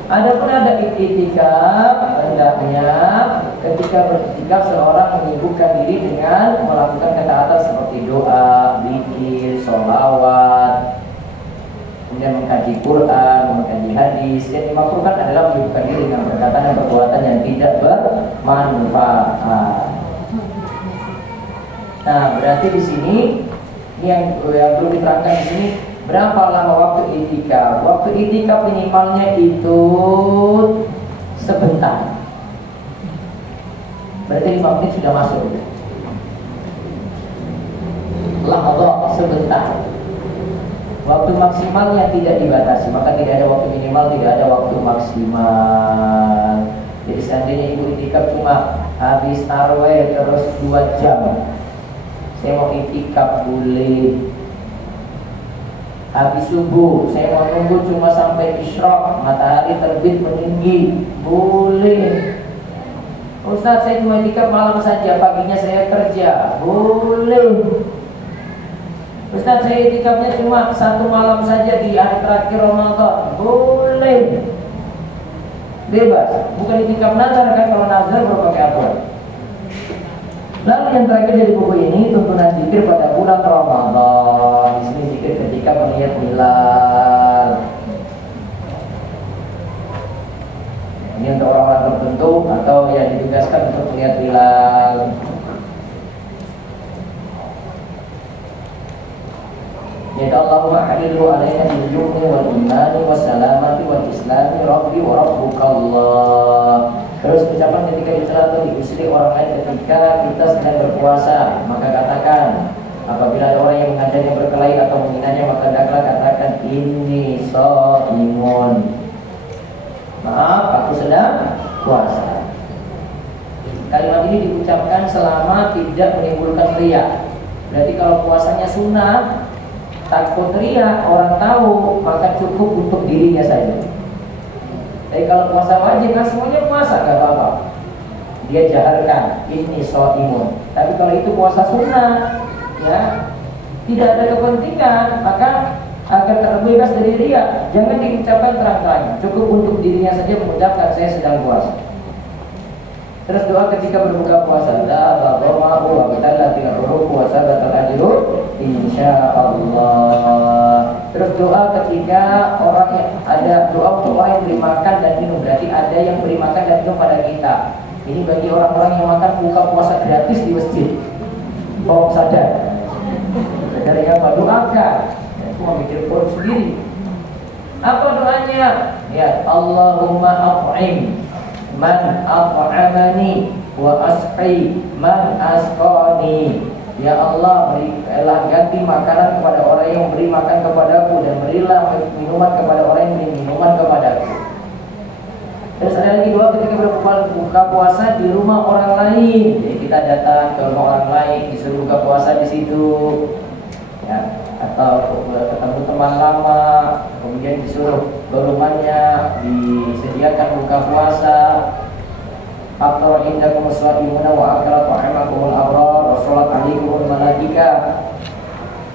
Adapun ada iktikaf, hendaknya ketika beriktikaf seorang menyibukkan diri dengan melakukan ketaatan seperti doa, zikir, sholawat, kemudian mengkaji Quran, mengkaji hadis. Yang dimakruhkan adalah menyibukkan diri dengan perkataan dan perbuatan yang tidak bermanfaat. Nah, berarti di sini ini yang perlu diterangkan di sini. Berapa lama waktu iktikaf? Waktu iktikaf minimalnya itu sebentar. Berarti 5 menit sudah masuk. Allah sebentar. Waktu maksimal yang tidak dibatasi, maka tidak ada waktu minimal, tidak ada waktu maksimal. Jadi seandainya ibu itikaf cuma habis tarawih terus 2 jam, saya mau itikaf boleh. Habis subuh saya mau tunggu cuma sampai isyraq, matahari terbit meninggi, boleh. Ustaz, saya cuma itikaf malam saja, paginya saya kerja, boleh. Ustaz, saya itikafnya cuma 1 malam saja di hari terakhir Ramadan, boleh. Bebas, bukan itikaf nazar kan, kalau nazar baru pakai aturan. Lalu yang terakhir dari buku ini tuntunan zikir pada bulan Ramadan. Di sini zikir ketika melihat hilal. Ini untuk orang-orang tertentu atau yang ditugaskan untuk melihat hilal. Ya Allahumma halilu alaina bil yumni wal imani was salamati wal islami rabbi wa rabbukallah. Terus ucapan ketika dicelah diusili orang lain ketika kita sedang berpuasa, maka katakan, apabila ada orang yang mengajarnya berkelahi atau menghinanya, maka hendaklah katakan inni shaimun. Maaf, aku sedang puasa. Kalimat ini diucapkan selama tidak menimbulkan riya. Berarti kalau puasanya sunnah, takut riya orang tahu, maka cukup untuk dirinya saja. Tapi kalau puasa wajib kan semuanya puasa, gak apa-apa. Dia jaharkan ini shaimun. Tapi kalau itu puasa sunnah, ya tidak ada kepentingan, maka agar terbebas dari riya, jangan diucapkan terang-terangan. Cukup untuk dirinya saja mengucapkan saya sedang puasa. Terus doa ketika berbuka puasa, la dhama'u wa bitallatil uruq wa sabatal ajru insyaallah. Terus doa ketika orang yang ada doa untuk orang yang beri makan dan minum, berarti ada yang beri makan dan minum pada kita. Ini bagi orang-orang yang makan buka puasa gratis di masjid. Tolong sadar. Dari apa doakan? Itu mau mikir perut sendiri. Apa doanya? Ya Allahumma at'im man at'amani wa asqi man asqani. Ya Allah, berilah ganti makanan kepada orang yang beri makan kepadaku, dan berilah minuman kepada orang yang beri minuman kepadaku. Terus ada lagi doa ketika berbuka puasa di rumah orang lain. Jadi kita datang ke rumah orang lain, disuruh buka puasa di situ, ya, atau ketemu teman lama, kemudian disuruh ke rumahnya, disediakan buka puasa. Atau indakum muslimuna wa akala ta'amakumul abrar wa sholat alaikumul malaika.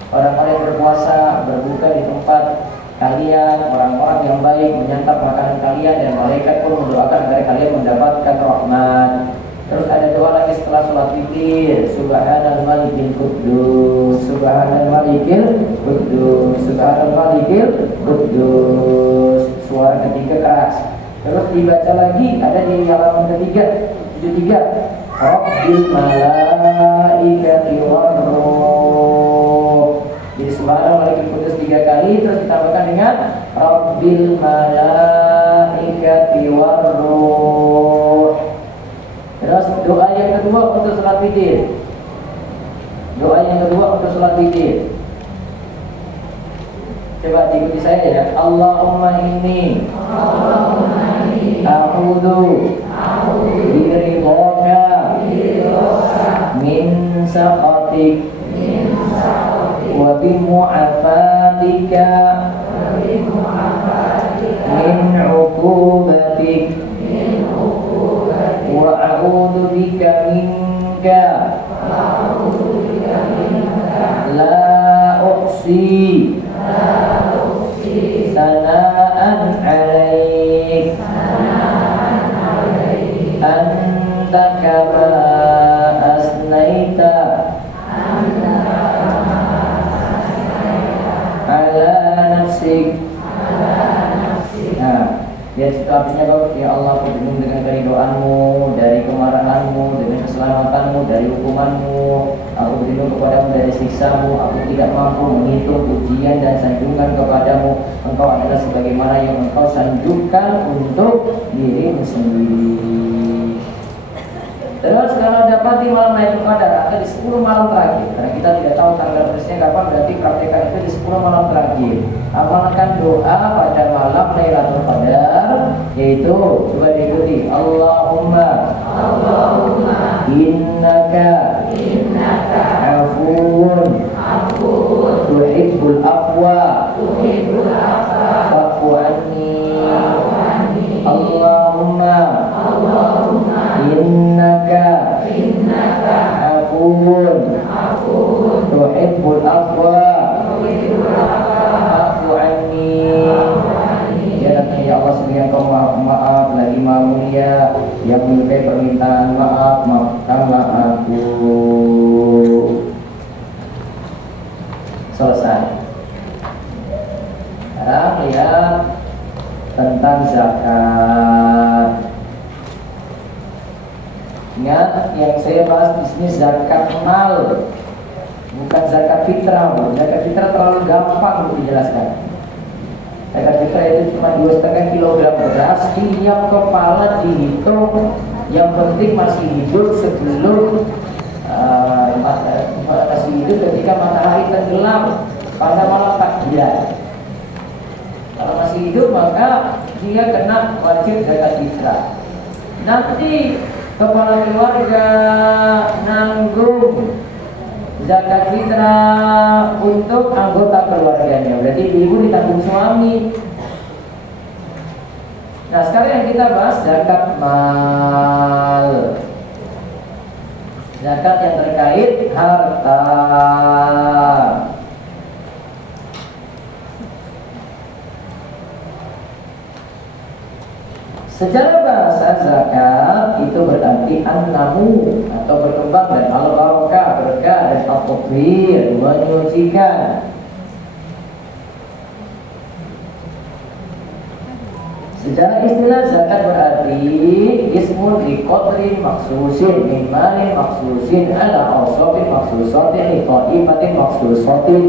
Orang-orang yang berpuasa berbuka di tempat kalian, orang-orang yang baik menyantap makanan kalian, dan malaikat pun mendoakan agar kalian mendapatkan rahmat. Terus ada doa lagi setelah sholat witir, subhanal malikil quddus, subhanal malikil quddus, subhanal malikil quddus. Suara ketiga keras. Terus dibaca lagi, ada di halaman ketiga 73. Rabbil malaikati warruh. Jadi subhanallah malikul quddus 3 kali, terus ditambahkan dengan Rabbil malaikati warruh. Terus doa yang kedua untuk salat witir. Doa yang kedua untuk salat witir. Coba diikuti saya ya. Allahumma inni a'udzu biridhaka min sakhatik wa bi mu'afatika min 'uqubatik wa a'udzu bika minka la uqsi sana'an 'alaik anta kama asnaita ala nafsik. Nah, ya itu artinya bahwa ya Allah, aku berlindung dengan keridoanmu dari kemarahanmu, dengan keselamatanmu dari hukumanmu. Aku berlindung kepadamu dari siksamu. Aku tidak mampu menghitung ujian dan sanjungan kepadamu. Engkau adalah sebagaimana yang engkau sanjungkan untuk dirimu sendiri. Terus kalau dapati malam Lailatul Qadar atau di 10 malam terakhir, karena kita tidak tahu tanggal persisnya kapan, berarti praktekkan itu di 10 malam terakhir. Amalkan doa pada malam Lailatul Qadar, yaitu coba diikuti, Allahumma innaka afuwun tuhibbul afwa fa'fu anni. Allahumma innaka afuwun tuhibbul afwa fa'fu anni. Ya Allah, semoga Engkau maaf lagi Maha Mulia yang menyukai permintaan maaf, maafkanlah aku. Selesai. Sekarang lihat tentang zakat. Ingat yang saya bahas di sini zakat mal, bukan zakat fitrah. Zakat fitrah terlalu gampang untuk dijelaskan. Zakat fitrah itu cuma 2,5 kilogram beras, tiap kepala dihitung. Yang penting masih hidup sebelum masih hidup ketika matahari tenggelam pada malam takbiran. Kalau masih hidup maka dia kena wajib zakat fitrah. Nanti kepala keluarga nanggung zakat fitrah untuk anggota keluarganya. Berarti ibu ditanggung suami. Nah, sekarang yang kita bahas zakat mal. Zakat yang terkait harta. Secara bahasa zakat itu berarti an-namu atau berkembang dan al-barakah, berkah dan at-tathhir, menyucikan. Secara istilah zakat berarti ismun li qadrin maksusin min malin maksusin ala awsafin maksusatin li qaimatin maksusatin.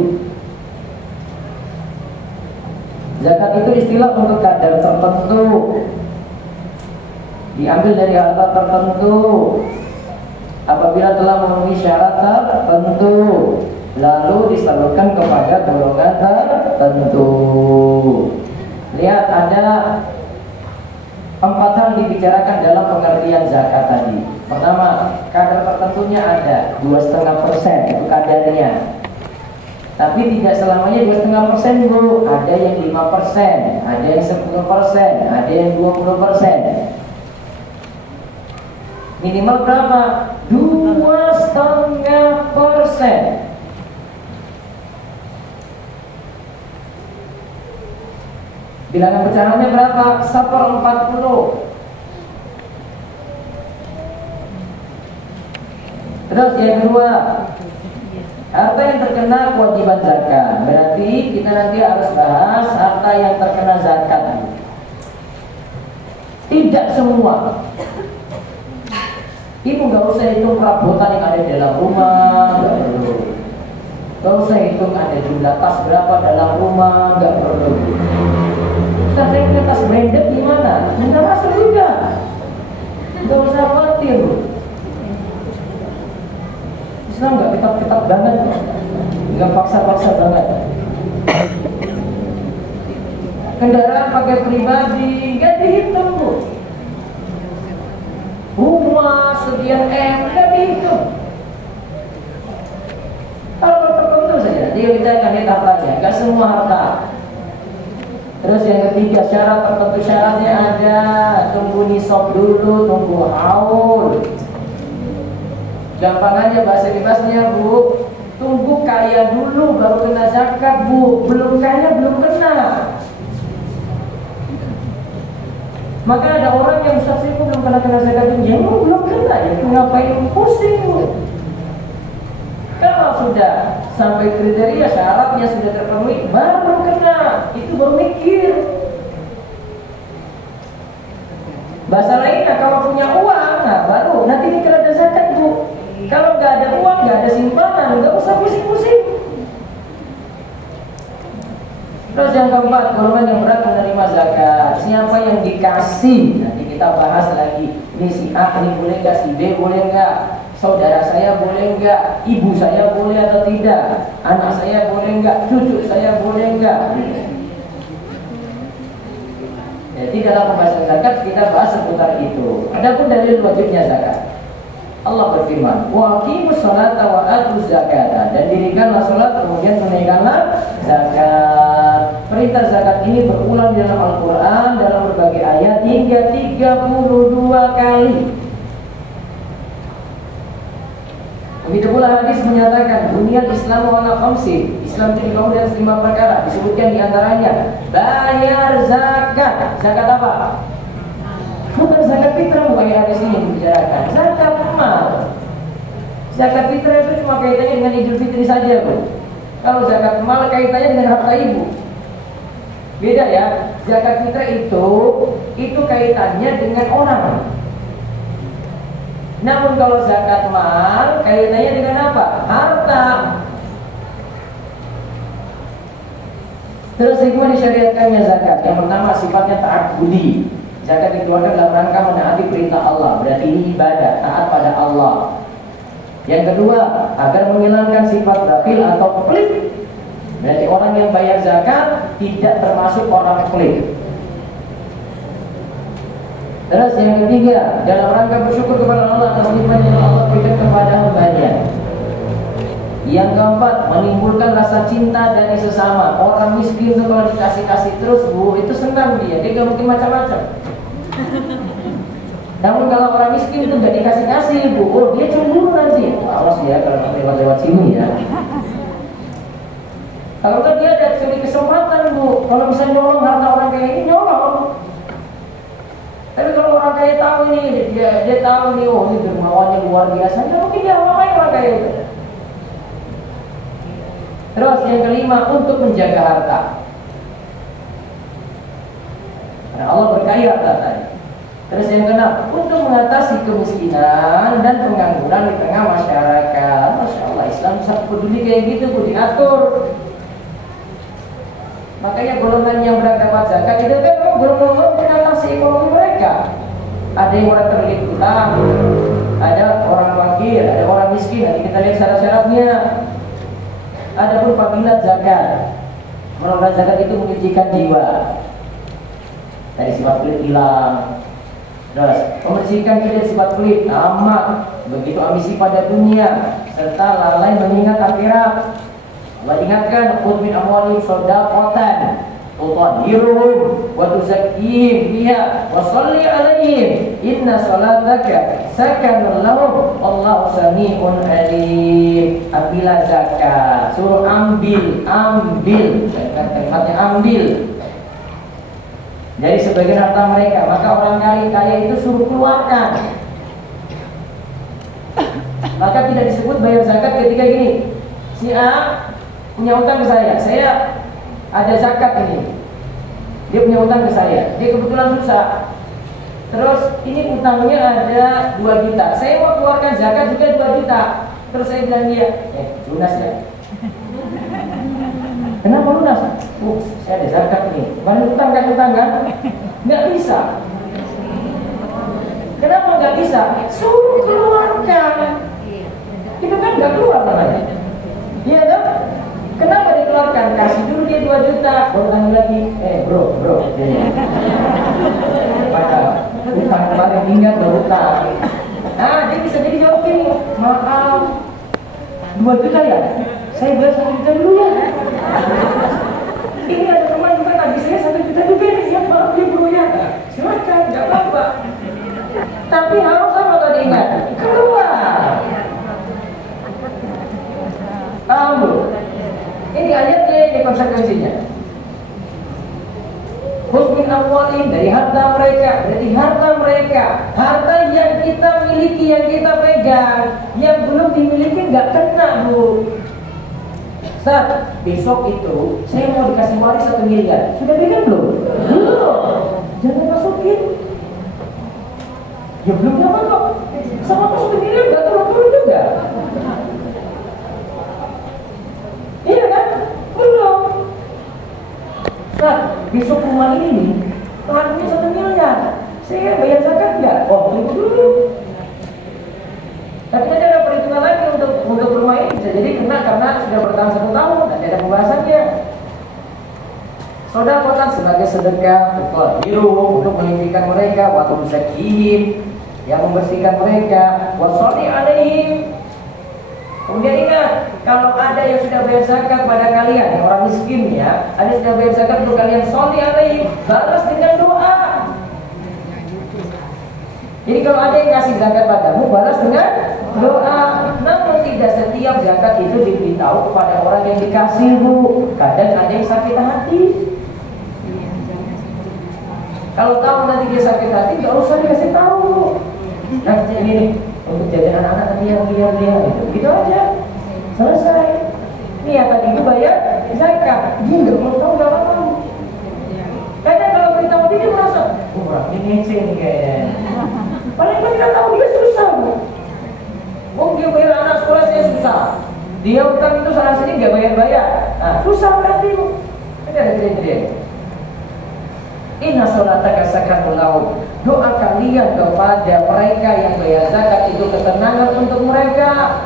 Zakat itu istilah untuk kadar tertentu, diambil dari harta tertentu apabila telah memenuhi syarat tertentu, lalu disalurkan kepada golongan tertentu. Lihat, ada 4 hal dibicarakan dalam pengertian zakat tadi. Pertama, kadar tertentunya ada 2,5% itu kadarnya. Tapi tidak selamanya 2,5%, Bu. Ada yang 5%, ada yang 10%, ada yang 20%. Minimal berapa? 2,5%. Bilangan pecahannya berapa? 1/40. Terus yang kedua, harta yang terkena kewajiban zakat. Berarti kita nanti harus bahas harta yang terkena zakat. Tidak semua. Ibu gak usah hitung perabotan yang ada di dalam rumah, gak perlu. Gak usah hitung ada jumlah tas berapa dalam rumah, gak perlu. Ustaz, saya punya tas branded gimana? Nggak masuk juga. Gak usah khawatir. Islam gak ketat-ketat banget, gak paksa-paksa banget. Kendaraan pakai pribadi gak dihitung, Bu. Rumah sekian M gak dihitung. Kalau tertentu saja, dia kita akan lihat hartanya. Gak semua harta. Terus yang ketiga, syarat tertentu, syaratnya ada. Tunggu nisab dulu, tunggu haul. Gampangannya bahasa bebasnya, Bu, tunggu kaya dulu baru kena zakat, Bu. Belum kaya belum kena. Maka ada orang yang saksi itu belum pernah kena zakat, ya belum kena, ya ngapain pusing, Bu? Kalau sudah sampai kriteria syaratnya sudah terpenuhi, baru kena, itu baru mikir. Bahasa lainnya, kalau punya uang, nah baru nanti mikir ada zakat, Bu. Kalau nggak ada uang, nggak ada simpanan, nggak usah pusing-pusing. Terus yang keempat, golongan yang berat menerima zakat. Siapa yang dikasih? Nanti kita bahas lagi. Ini si A ini boleh nggak, si B boleh nggak, saudara saya boleh nggak, ibu saya boleh atau tidak, anak saya boleh nggak, cucu saya boleh nggak. Jadi dalam pembahasan zakat kita bahas seputar itu. Adapun dalil wajibnya zakat, Allah berfirman, wa aqimus sholata wa atuz zakata, dan dirikanlah salat kemudian tunaikanlah zakat. Perintah zakat ini berulang dalam Al-Qur'an dalam berbagai ayat hingga 32 kali. Begitu pula hadis menyatakan dunia Islam ala khamsin, Islam itu dibangun dengan 5 perkara, disebutkan diantaranya bayar zakat. Zakat apa? Bukan zakat fitrah, bukan yang hadis ini dibicarakan. Zakat mal. Zakat fitrah itu cuma kaitannya dengan Idul Fitri saja, Bu. Kalau zakat mal kaitannya dengan harta ibu. Beda ya. Zakat fitrah itu kaitannya dengan orang. Namun kalau zakat mal kaitannya dengan apa? Harta. Terus hikmah disyariatkannya zakat. Yang pertama sifatnya ta'abbudi. Zakat dikeluarkan dalam rangka menaati perintah Allah, berarti ini ibadah, taat pada Allah. Yang kedua, agar menghilangkan sifat bakhil atau pelit. Berarti orang yang bayar zakat tidak termasuk orang pelit. Terus yang ketiga, dalam rangka bersyukur kepada Allah atas nikmat yang Allah berikan kepada hamba-Nya. Yang keempat, menimbulkan rasa cinta dari sesama. Orang miskin itu kalau dikasih-kasih terus, Bu, itu senang dia gak mungkin macam-macam. Namun kalau orang miskin itu gak dikasih-kasih, Bu, oh dia cemburu nanti. Awas ya kalau lewat-lewat sini ya. Kalau kan dia ada curi kesempatan, Bu, kalau bisa nyolong harta orang kayak ini, nyolong. Tapi kalau orang kaya tahu nih, dia tahu nih, oh ini dermawannya luar biasa, ya mungkin dia ngapain orang kaya itu. Terus yang kelima, untuk menjaga harta. Karena Allah berkaya harta tadi. Terus yang keenam, untuk mengatasi kemiskinan dan pengangguran di tengah masyarakat. Masya Allah, Islam sangat peduli kayak gitu, Bu, diatur. Makanya golongan yang beragama zakat itu kan golongan mengatasi ekonomi mereka. Ada yang orang terlilit utang, ada orang fakir, ada orang miskin. Nanti kita lihat syarat-syaratnya. Adapun fadilat zakat, menurut zakat itu menyucikan jiwa dari sifat pelit hilang. Terus membersihkan kita dari sifat pelit, tamak, begitu ambisi pada dunia, serta lalai mengingat akhirat. Allah ingatkan, khudh min amwalihim shadaqatan tutahhiruhum wa tuzakkihim biha wa shalli 'alaihim inna salataka sakanun lahum wallahu samii'un 'aliim. Ambillah zakat, suruh ambil, kalimatnya ambil dari sebagian harta mereka. Maka orang kaya itu suruh keluarkan. Maka tidak disebut bayar zakat ketika gini, si A punya utang ke saya ada zakat ini, dia punya utang ke saya, dia kebetulan susah. Terus ini utangnya ada 2 juta, saya mau keluarkan zakat juga 2 juta. Terus saya bilang dia, lunas ya. Kenapa lunas? Saya ada zakat nih, bukan utang kan? Nggak bisa. Kenapa nggak bisa? Suruh keluarkan. Itu kan nggak keluar namanya. Iya dong? Kenapa dikeluarkan? Kasih dulu dia 2 juta, baru tanya lagi, bro, pada utang kemarin ingat berutang. Nah, dia bisa jadi jawab gini, maaf, 2 juta ya? Saya bayar 1 juta dulu ya. Ini ada teman juga tadi saya 1 juta juga nih, ya maaf ya bro ya. Silakan, nggak apa-apa. Tapi harus apa tadi ingat? Keluar. Paham bro? Ini ayatnya, ini konsekuensinya. Khudh min amwalihim, dari harta mereka. Berarti harta mereka, harta yang kita miliki, yang kita pegang, yang belum dimiliki nggak kena, Bu. Ustaz, besok itu saya mau dikasih waris 1 miliar. Sudah pegang belum? Belum. Jangan masukin. Ya belum dapat kok. Sama 1 miliar nggak turun-turun juga. Iya kan? Belum. Ustaz, besok rumah ini lakunya 1 miliar. Saya bayar 1 oh tunggu dulu. Tapi nanti ada perhitungan lagi untuk rumah ini bisa jadi kena karena sudah bertahan 1 tahun. Nanti ada pembahasannya. Sodakotan sebagai sedekah untuk biru untuk meninggikan mereka, waktu zakihim yang membersihkan mereka, wasoli alaihim. Kemudian ingat, kalau ada yang sudah bayar zakat pada kalian, orang miskin ya, ada yang sudah bayar zakat untuk kalian, soli alaihim, balas dengan doa. Jadi kalau ada yang kasih zakat padamu, balas dengan doa. Namun tidak setiap zakat itu diberitahu kepada orang yang dikasih, Bu. Kadang ada yang sakit hati. Kalau tahu nanti dia sakit hati, nggak usah dikasih tahu. Nah, ini nih, untuk jajan anak-anak dia gitu aja, selesai. Niatan ibu bayar zakat, dia nggak mau tahu, nggak mau. Kadang kalau beritahu dia merasa, ini nih kayaknya. Paling tidak tahu dia susah, Bu. Mungkin bayar anak sekolah saya susah. Dia utang itu sana sini nggak bayar. Nah, susah berarti, Bu. Ini ada gede-gede. Inna sholataka sakanun lahum. Doa kalian kepada mereka yang bayar zakat itu ketenangan untuk mereka.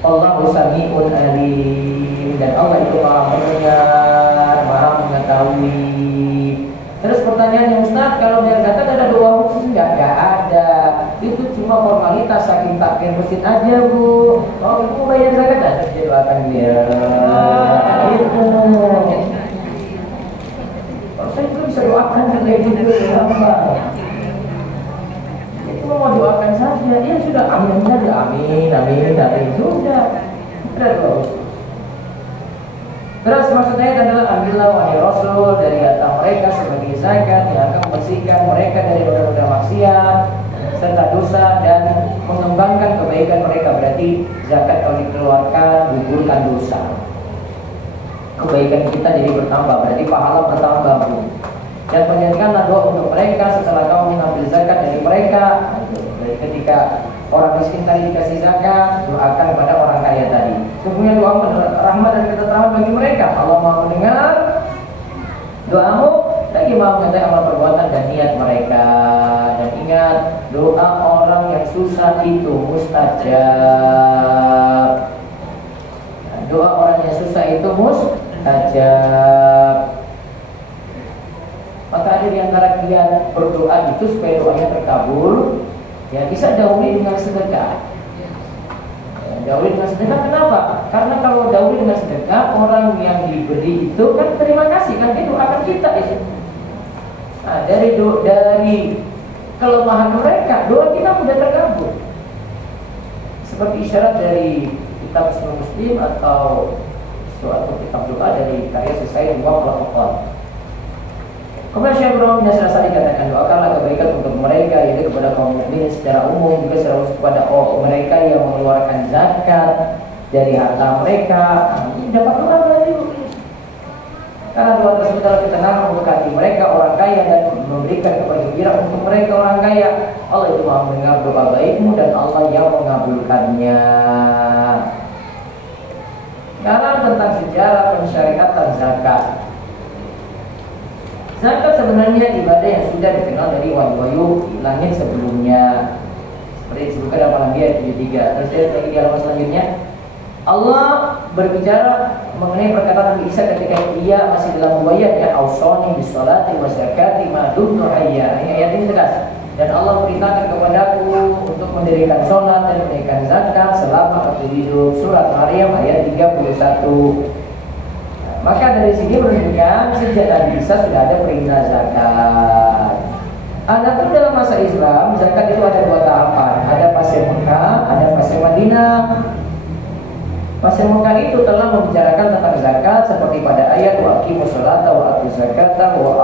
Allahu sami'un alim. Dan Allah itu maha mendengar, maha mengetahui. Terus pertanyaannya, Ustaz, kalau bayar zakat ada doa khusus? Enggak ada. Itu cuma formalitas saking takbir masjid aja, Bu. Oh, ibu bayar zakat ada, dia doakan dia. Gitu. Saya juga bisa doakan kayak gitu ya Allah. Itu mau doakan saja, ya sudah amin saja, amin sudah. Ada doa. Terus maksudnya adalah ambillah wahai Rasul dari harta mereka sebagai zakat yang akan membersihkan mereka dari dosa-dosa maksiat serta dosa dan mengembangkan kebaikan mereka. Berarti zakat kalau dikeluarkan gugurkan dosa. Kebaikan kita jadi bertambah, berarti pahala bertambah, Bu. Dan panjatkanlah doa untuk mereka setelah kamu mengambil zakat dari mereka. Jadi ketika orang miskin tadi dikasih zakat, doakan kepada orang kaya tadi. Sungguhnya doa rahmat dan ketetapan bagi mereka. Allah Maha mendengar doamu, lagi Maha mengetahui amal perbuatan dan niat mereka. Dan ingat, doa orang yang susah itu mustajab. Doa orang yang susah itu mustajab. Maka ada di antara kalian berdoa itu supaya doanya terkabul, ya bisa dahului dengan sedekah. Dahului dengan sedekah kenapa? Karena kalau dahului dengan sedekah, orang yang diberi itu kan terima kasih, kan dia doakan kita itu. Nah, dari kelemahan mereka, doa kita mudah terkabul. Seperti isyarat dari kitab Muslim atau suatu kitab doa dari karya Syekh Muhammad Al-Qur'an. Kemudian Syekh Ibrahim Nasrasa dikatakan, doakanlah kebaikan untuk mereka, yaitu kepada kaum mukminin secara umum, juga secara khusus kepada mereka yang mengeluarkan zakat dari harta mereka. Ini dapat doa berarti. Karena doa tersebut adalah ketenangan memberkati mereka orang kaya dan memberikan kebahagiaan untuk mereka orang kaya. Allah itu Maha mendengar doa baikmu dan Allah yang mengabulkannya. Sekarang tentang sejarah pensyariatan zakat. Zakat sebenarnya ibadah yang sudah dikenal dari wahyu di langit sebelumnya. Seperti disebutkan dalam Al-Anbiya 73. Terus lihat lagi di halaman selanjutnya. Allah berbicara mengenai perkataan Nabi Isa ketika ia masih dalam buaya, ya ausoni bisolati wa zakati ma dumtu hayya. Ayat ini tegas. Dan Allah perintahkan kepadaku untuk mendirikan sholat dan menunaikan zakat selama aku hidup. Surat Maryam ayat 31. Maka dari sini menunjukkan sejak Nabi Isa sudah ada perintah zakat. Adapun dalam masa Islam, zakat itu ada 2 tahapan. Ada fase Mekah, ada fase Madinah. Fase Mekah itu telah membicarakan tentang zakat seperti pada ayat wa aqimus sholata wa atuz zakata wa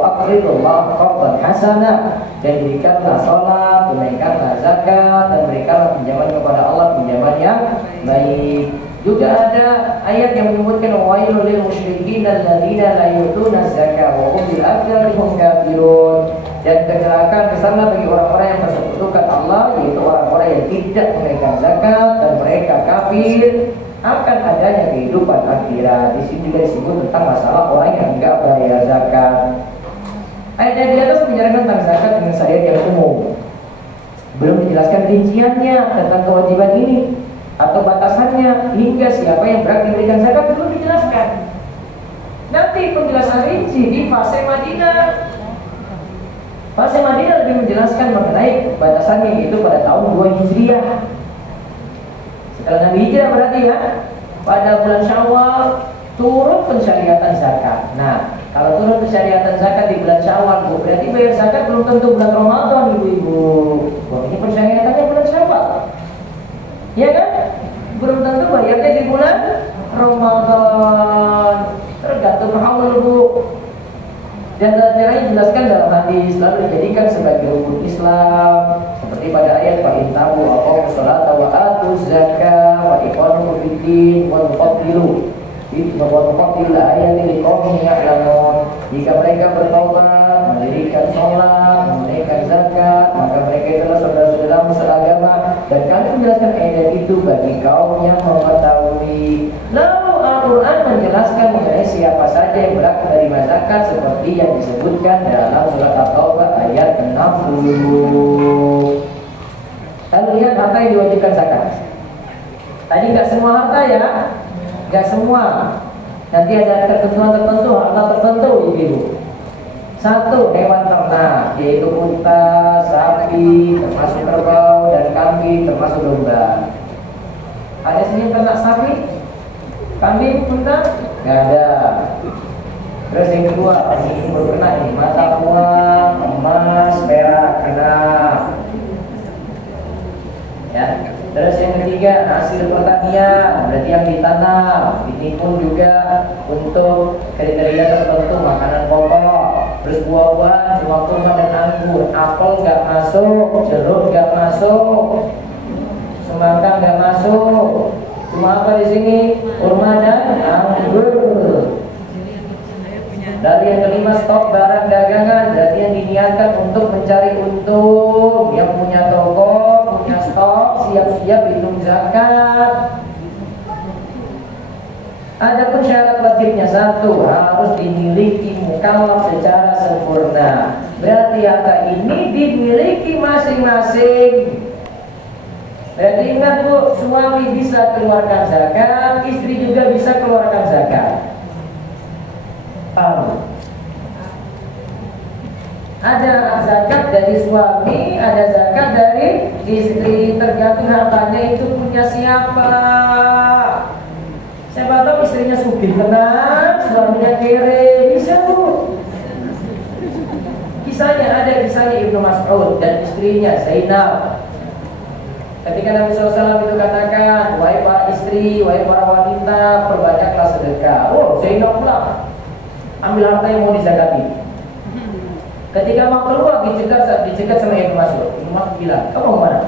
aqridullah qardan hasanah, dan berikanlah sholat, tunaikanlah zakat, dan berikanlah pinjaman kepada Allah, pinjaman yang baik. Juga ada ayat yang menyebutkan wailul lil musyrikin alladzina la yutuna zakata wa hum bil akhirati hum kafirun, dan kecelakaan kesana bagi orang-orang yang bersekutukan Allah, yaitu orang-orang yang tidak menunaikan zakat dan mereka kafir akan adanya kehidupan akhirat. Di sini juga disebut tentang masalah orang yang enggak bayar zakat. Ayat yang di atas menjelaskan rinciannya tentang kewajiban ini atau batasannya hingga siapa yang berhak diberikan zakat belum dijelaskan. Nanti penjelasan rinci di fase Madinah. Fase Madinah lebih menjelaskan mengenai batasannya, yaitu pada tahun 2 Hijriah. Setelah Nabi Hijrah berarti ya, pada bulan Syawal turun pensyariatan zakat. Nah, kalau turun pensyariatan zakat di bulan Syawal, Bu, berarti bayar zakat belum tentu bulan Ramadan, ibu-ibu. Wah, ini pensyariatannya bulan Syawal. Ya kan? Belum tentu bayarnya di bulan Ramadan. Tergantung haul, Bu. Dan caranya dijelaskan dalam hadis, lalu dijadikan sebagai rukun Islam, seperti pada ayat fa'intahu aqamu sholata wa atu zakah wa iqamu fiddin wa nuqatilu ayat ini kaum ya'lamun. Jika mereka bertaubat, mendirikan sholat, menunaikan zakat, maka mereka itulah saudara-saudaramu seagama, dan kami menjelaskan ayat itu bagi kaum yang mengetahui. Lalu Al-Quran menjelaskan mengenai siapa saja yang berhak menerima zakat seperti yang disebutkan dalam surat At-Taubah ayat 60. Lalu lihat harta yang diwajibkan zakat. Tadi nggak semua harta ya, nggak semua. Nanti ada ketentuan tertentu, harta tertentu, ibu. Satu, hewan ternak, yaitu unta, sapi, termasuk kerbau, dan kambing, termasuk domba. Ada sini ternak sapi, kambing, unta? Nggak ada. Terus yang kedua, ini berkenaan ini, mata uang, emas, perak, kena. Ya. Terus yang ketiga, hasil pertanian, berarti yang ditanam. Ini pun juga untuk kriteria tertentu, makanan pokok. Terus buah-buahan, cuma kurma dan anggur. Apel nggak masuk, jeruk nggak masuk, semangka nggak masuk. Cuma apa di sini? Kurma dan anggur. Dari yang kelima, stok barang dagangan, berarti yang diniatkan untuk mencari untung. Yang punya toko, punya stok, siap-siap hitung zakat. Adapun syarat wajibnya, satu, harus dimiliki mukallaf secara sempurna. Berarti harta ini dimiliki masing-masing. Berarti ingat, Bu, suami bisa keluarkan zakat, istri juga bisa keluarkan zakat. Ada zakat dari suami, ada zakat dari istri, tergantung hartanya itu punya siapa. Siapa tahu istrinya sugih tenang, suaminya kere, bisa, Bu. Kisahnya Ibnu Mas'ud dan istrinya Zainab. Ketika Nabi SAW itu katakan, wahai para istri, wahai para wanita, perbanyaklah sedekah. Oh, Zainab pula ambil harta yang mau dizakati. Ketika mau keluar dicegat sama Ibnu Mas'ud. Ibnu Mas'ud bilang, kamu mau kemana?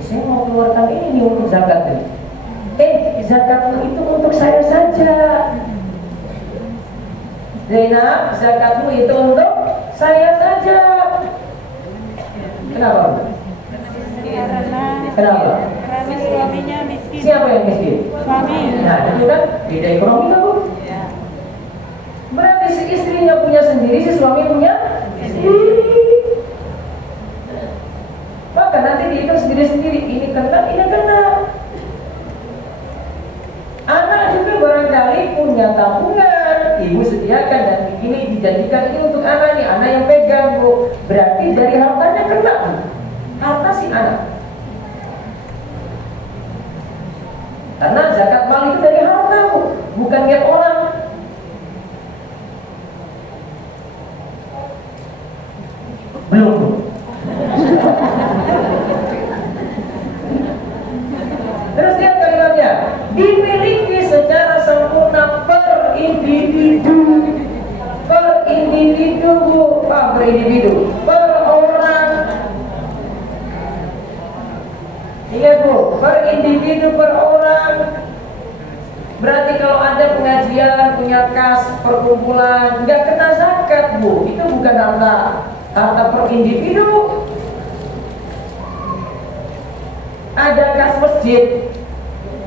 Saya mau keluarkan ini untuk zakat ini. Zakatmu itu untuk saya saja. Zainab, zakatmu itu untuk saya saja. Kenapa? Kenapa? Karena suaminya miskin. Siapa yang miskin? Suami. Nah, itu kan beda ekonomi kan, Bu? Berarti si istrinya punya sendiri, si suami punya sendiri. Maka nanti dihitung sendiri-sendiri. Ini kena, ini kena. Anak juga barangkali punya tabungan, ibu sediakan, dan ini dijadikan ini untuk anak ini, anak yang pegang, Bu. Berarti dari hartanya kena, Bu. Harta si anak. Karena zakat mal itu dari harta, Bu, bukan lihat orang. Belum. Terus lihat kalimatnya, dimiliki secara sempurna per individu, Bu, per individu, per orang. Ingat, Bu, per individu, per orang. Berarti kalau ada pengajian, punya kas, perkumpulan, nggak kena zakat, Bu. Itu bukan harta per individu. Ada kas masjid,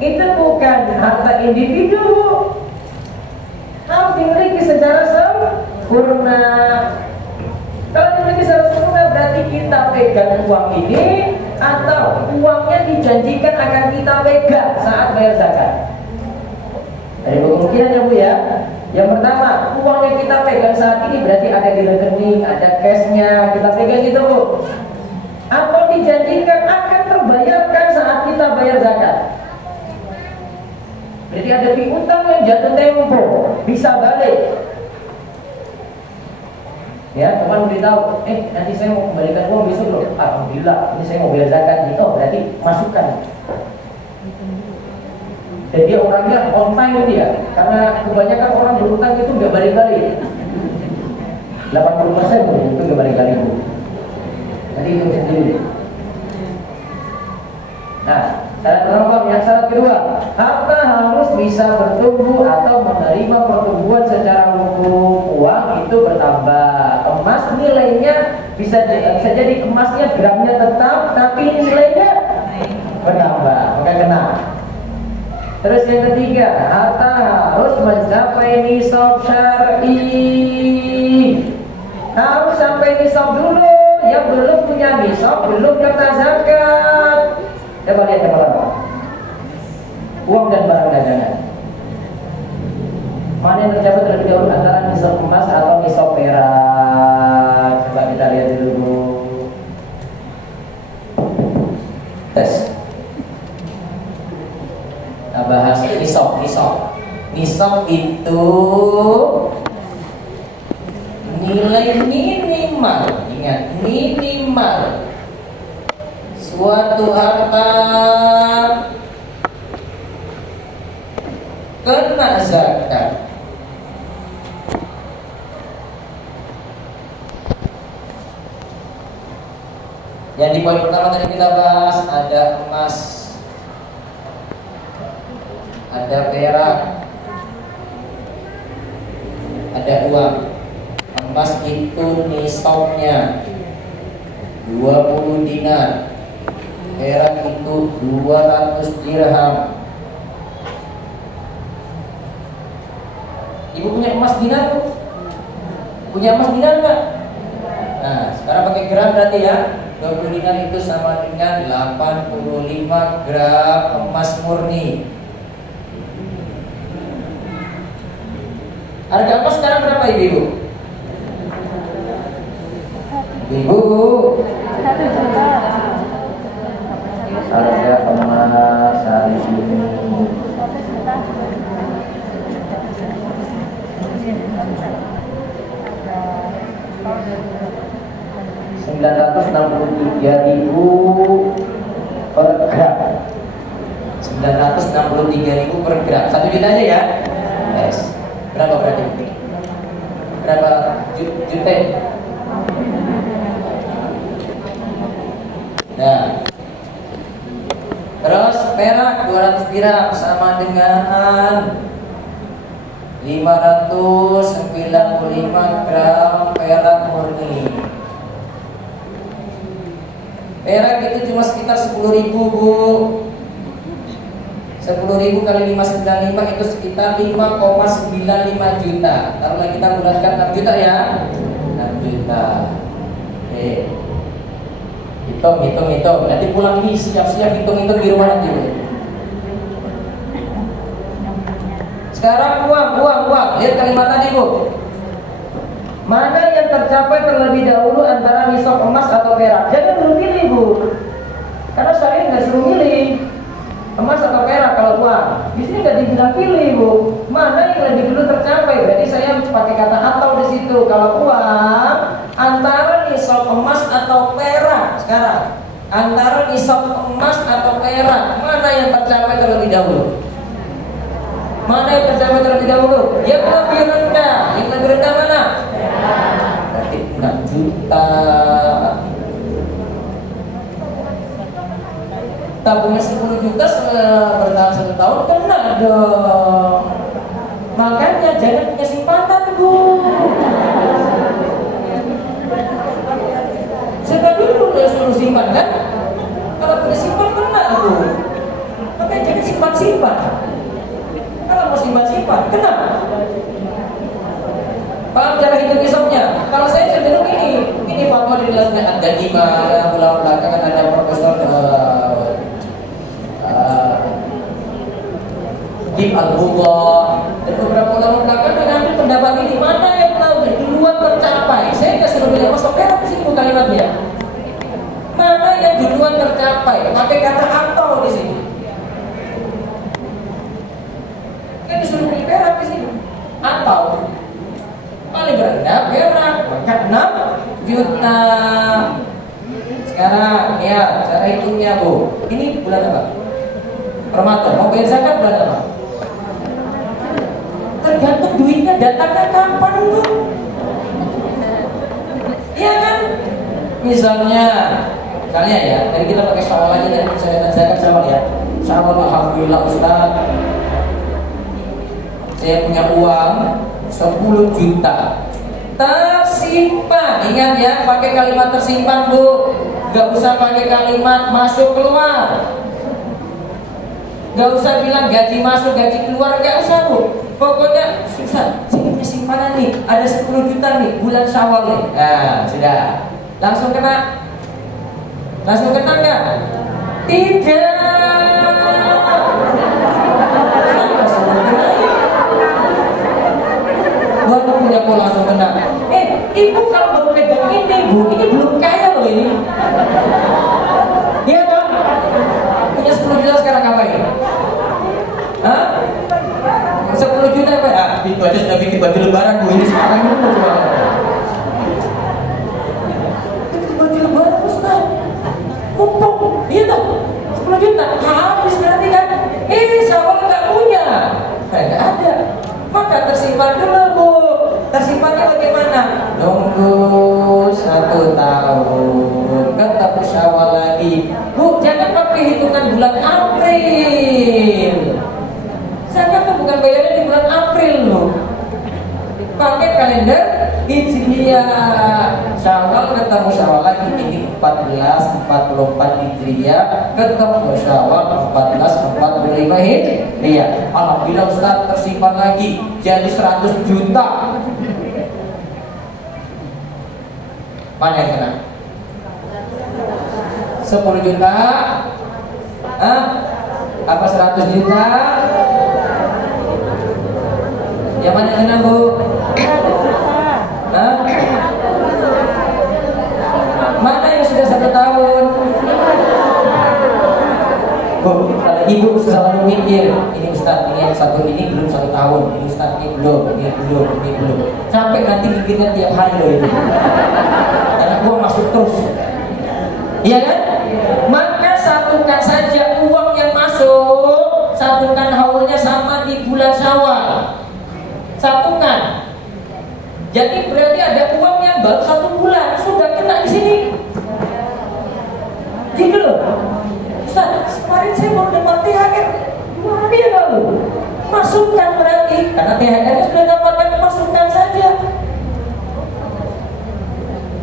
itu bukan harta individu, harus dimiliki secara sempurna. Kalau dimiliki secara sempurna berarti kita pegang uang ini atau uangnya dijanjikan akan kita pegang saat bayar zakat? Dari kemungkinan ya Bu ya. Yang pertama, uang yang kita pegang saat ini berarti ada di rekening, ada cashnya, kita pegang itu Bu. Atau dijanjikan akan terbayarkan saat kita bayar zakat. Jadi ada piutang yang jatuh tempo, bisa balik. Ya, teman beritahu, nanti saya mau kembalikan uang besok loh. Alhamdulillah, ini saya mau bayar zakat gitu, berarti masukkan. Dan dia orangnya on time dia, karena kebanyakan orang berhutang itu nggak balik-balik. 80% itu nggak balik-balik. Jadi itu sendiri. Nah, syarat pertama yang syarat kedua, harta harus bisa bertumbuh atau menerima pertumbuhan secara hukum. Uang itu bertambah. Emas nilainya bisa jadi emasnya gramnya tetap, tapi nilainya bertambah, maka kena. Terus yang ketiga, harta harus mencapai nisab syar'i. Harus sampai nisab dulu. Yang belum punya nisab belum kena zakat. Coba lihat teman-teman. Uang dan barang dagangan. Mana yang tercapai terlebih dahulu antara nisab emas atau nisab perak? Coba kita lihat dulu. Tes. Kita bahas nisab. Nisab itu nilai minimal, ingat minimal suatu harta kena zakat. Yang di poin pertama tadi kita bahas ada emas, ada perak, ada uang. Emas itu nisabnya 20 dinar, perak itu 200 dirham. Ibu punya emas dinar? Punya emas dinar nggak? Nah, sekarang pakai gram berarti ya. 20 dinar itu sama dengan 85 gram emas murni. Harga emas sekarang berapa ibu? Ibu, harga emas hari ini 963.000 per gram. 963.000 per gram. 1 juta aja ya. Yes. Berapa berarti? Berapa juta? Nah. Terus perak 200 dirham sama dengan 595 gram perak murni. Perak itu cuma sekitar 10.000 Bu. 10.000 kali 595 itu sekitar 5,95 juta. Taruhlah kita bulatkan 6 juta ya. 6 juta. Oke. Hitung. Nanti pulang ini siap-siap hitung di rumah nanti. Sekarang uang. Lihat kalimat tadi Bu. Mana yang tercapai terlebih dahulu antara nisab emas atau perak? Jangan dulu pilih Bu. Karena saya nggak suruh milih emas atau perak kalau uang. Di sini nggak dibilang pilih Bu. Mana yang lebih dulu tercapai? Berarti saya pakai kata atau di situ. Kalau uang antara nisab emas atau perak sekarang. Antara nisab emas atau perak, mana yang tercapai terlebih dahulu? Mana yang tercapai terlebih dahulu? Yang lebih rendah. Yang lebih rendah mana? Berarti 6 juta. Tabungnya 10 juta bertahan 1 tahun, kena dong. Makanya jangan punya simpanan Bu. Sudah dulu udah suruh simpan kan? Kalau punya simpan kena Bu. Makanya jangan simpan. Kalau mau simpan kena. Paham cara hitung nisabnya? Kalau saya cenderung ini fatwa di dalamnya ada 5 bulan belakangan ada Profesor Rasulullah. Dan beberapa ulama belakang mengambil pendapat ini, mana yang tahu duluan tercapai. Saya nggak suruh bilang masuk perak sih kalimatnya. Mana yang duluan tercapai? Pakai kata atau di sini. Kan disuruh pilih perak di sini. Atau paling rendah perak, maka 6 juta. Sekarang ya cara hitungnya Bu. Ini bulan apa? Ramadan. Mau bayar zakat bulan apa? Tergantung duitnya datangnya kapan Bu. Iya kan? Misalnya ya, dari kita pakai syawal aja dari saya zakat syawal ya. Syawal alhamdulillah Ustaz. Saya punya uang 10 juta tersimpan. Ingat ya, pakai kalimat tersimpan Bu. Gak usah pakai kalimat masuk keluar. Gak usah bilang gaji masuk gaji keluar, gak usah Bu. Pokoknya susah. Saya punya simpanan nih, ada 10 juta nih bulan Syawal nih. Nah sudah, langsung kena. Langsung kena nggak? Tidak. Baru punya kok langsung kena. Ibu kalau baru pegang ini Bu, ini belum kaya loh ini. Iya dong. Punya 10 juta sekarang ngapain? Hah? 10 juta apa? Ah, itu aja sudah bikin baju lebaran Bu, ini sekarang ini mau jual. Bikin baju lebaran Ustaz. Kumpul, iya dong. 10 juta habis nanti kan. Syawal nggak punya. Nggak ada. Maka tersimpan dulu Bu. Tersimpannya bagaimana? Nunggu 1 tahun ketemu Syawal lagi Bu. Jangan pakai hitungan bulan April. Zakat tuh bukan bayarnya di bulan April loh. Pakai kalender Hijriah. Syawal ketemu Syawal lagi, ini 1444 Hijriah, ketemu Syawal 1445 Hijriah. Alhamdulillah Ustaz, tersimpan lagi jadi 100 juta. Mana yang kena? 10 juta? Apa 100 juta? Yang mana yang kena Bu? Mana yang sudah 1 tahun? Bu, kalau ibu selalu mikir, ini Ustaz, ini yang satu ini belum 1 tahun, ini Ustaz, ini belum. Sampai nanti mikirnya tiap hari loh itu. Karena uang masuk terus. Iya kan? Maka satukan saja uang yang masuk, satukan haulnya sama di bulan Syawal. Satukan. Jadi berarti ada uang yang baru 1 bulan sudah kena di sini. Gitu loh. Ustaz, kemarin saya baru dapat THR 2 hari yang lalu. Masukkan berarti, karena THR-nya sudah dapatkan, masukkan saja.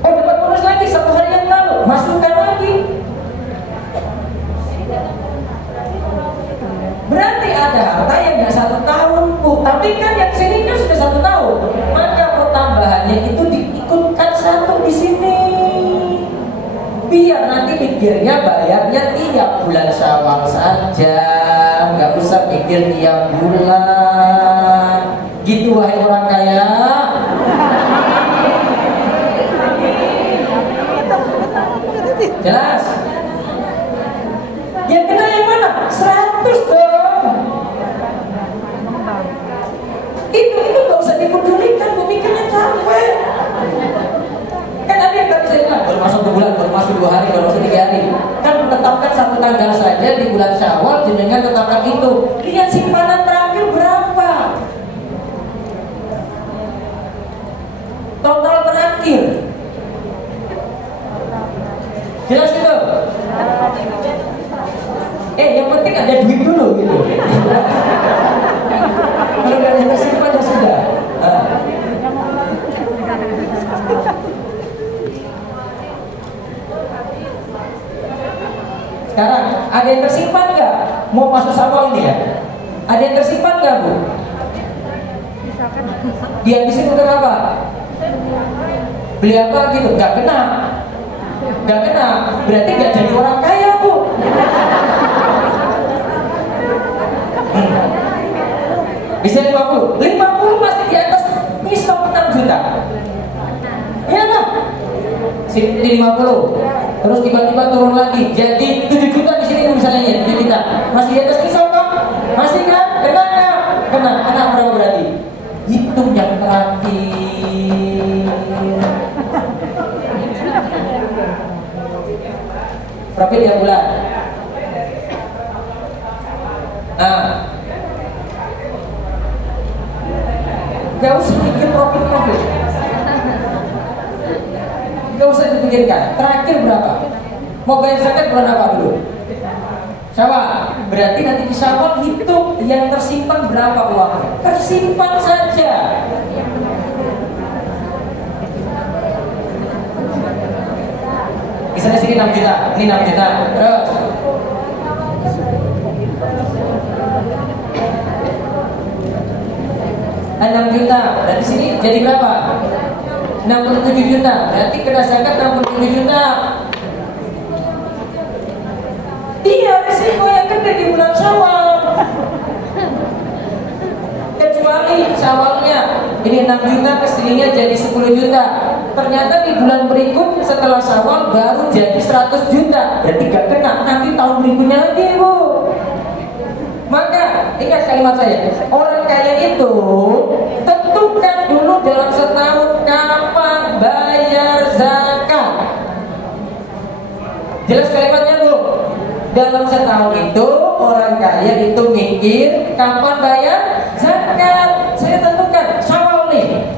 Oh, dapat bonus lagi 1 hari yang lalu, masukkan lagi. Berarti ada harta yang nggak 1 tahun Bu, tapi kan yang sini kan sudah 1 tahun. Maka pertambahannya itu diikutkan 1 di sini. Biar nanti mikirnya bayarnya tiap bulan Syawal saja, nggak usah mikir tiap bulan. Gitu wahai orang kaya. Jelas? Yang kena yang mana? 100 dong. Itu nggak usah dipedulikan, Bu, mikirnya capek. Kan ada yang tadi saya bilang, baru masuk 2 bulan, baru masuk 2 hari, baru masuk 3 hari. Kan tetapkan 1 tanggal saja di bulan Syawal, jenengan tetapkan itu. Lihat simpanan terakhir berapa? Total terakhir. Jelas itu? Yang penting ada duit dulu gitu. Kalau nggak ada tersimpan ya sudah. Sekarang ada yang tersimpan nggak? Mau masuk Syawal ini ya? Ada yang tersimpan nggak Bu? Dihabisin untuk apa? Beli apa gitu? Nggak kena. Berarti nggak jadi orang kaya Bu. 50 masih di atas nisab 6 juta. Iya kan? 50. Terus tiba-tiba turun lagi jadi 7 juta di sini misalnya 7 juta. Masih di atas nisab kan? Masih kan? Kena nggak? Kena. Kena berapa berarti? Hitung yang terakhir. Profit tiap bulan. Nah, gak usah mikir profit. Gak usah dipikirkan. Terakhir berapa? Mau bayar zakat bulan apa dulu? Syawal. Berarti nanti di Syawal hitung yang tersimpan berapa uangnya. Tersimpan saja. Misalnya sini 6 juta, ini 6 juta. Terus 6 juta. Dari sini jadi berapa? 67 juta. Berarti kena zakat 67 juta. Iya, risiko yang gede di bulan Syawal. Kecuali Syawalnya ini 6 juta, kesininya jadi 10 juta. Ternyata di bulan berikut setelah Syawal baru jadi 100 juta. Berarti gak kena. Nanti tahun berikutnya lagi, Bu. Maka ingat kalimat saya, orang kaya itu tentukan dulu dalam setahun kapan bayar zakat. Jelas kalimatnya, Bu? Dalam setahun itu orang kaya itu mikir kapan bayar zakat. Saya tentukan Syawal nih.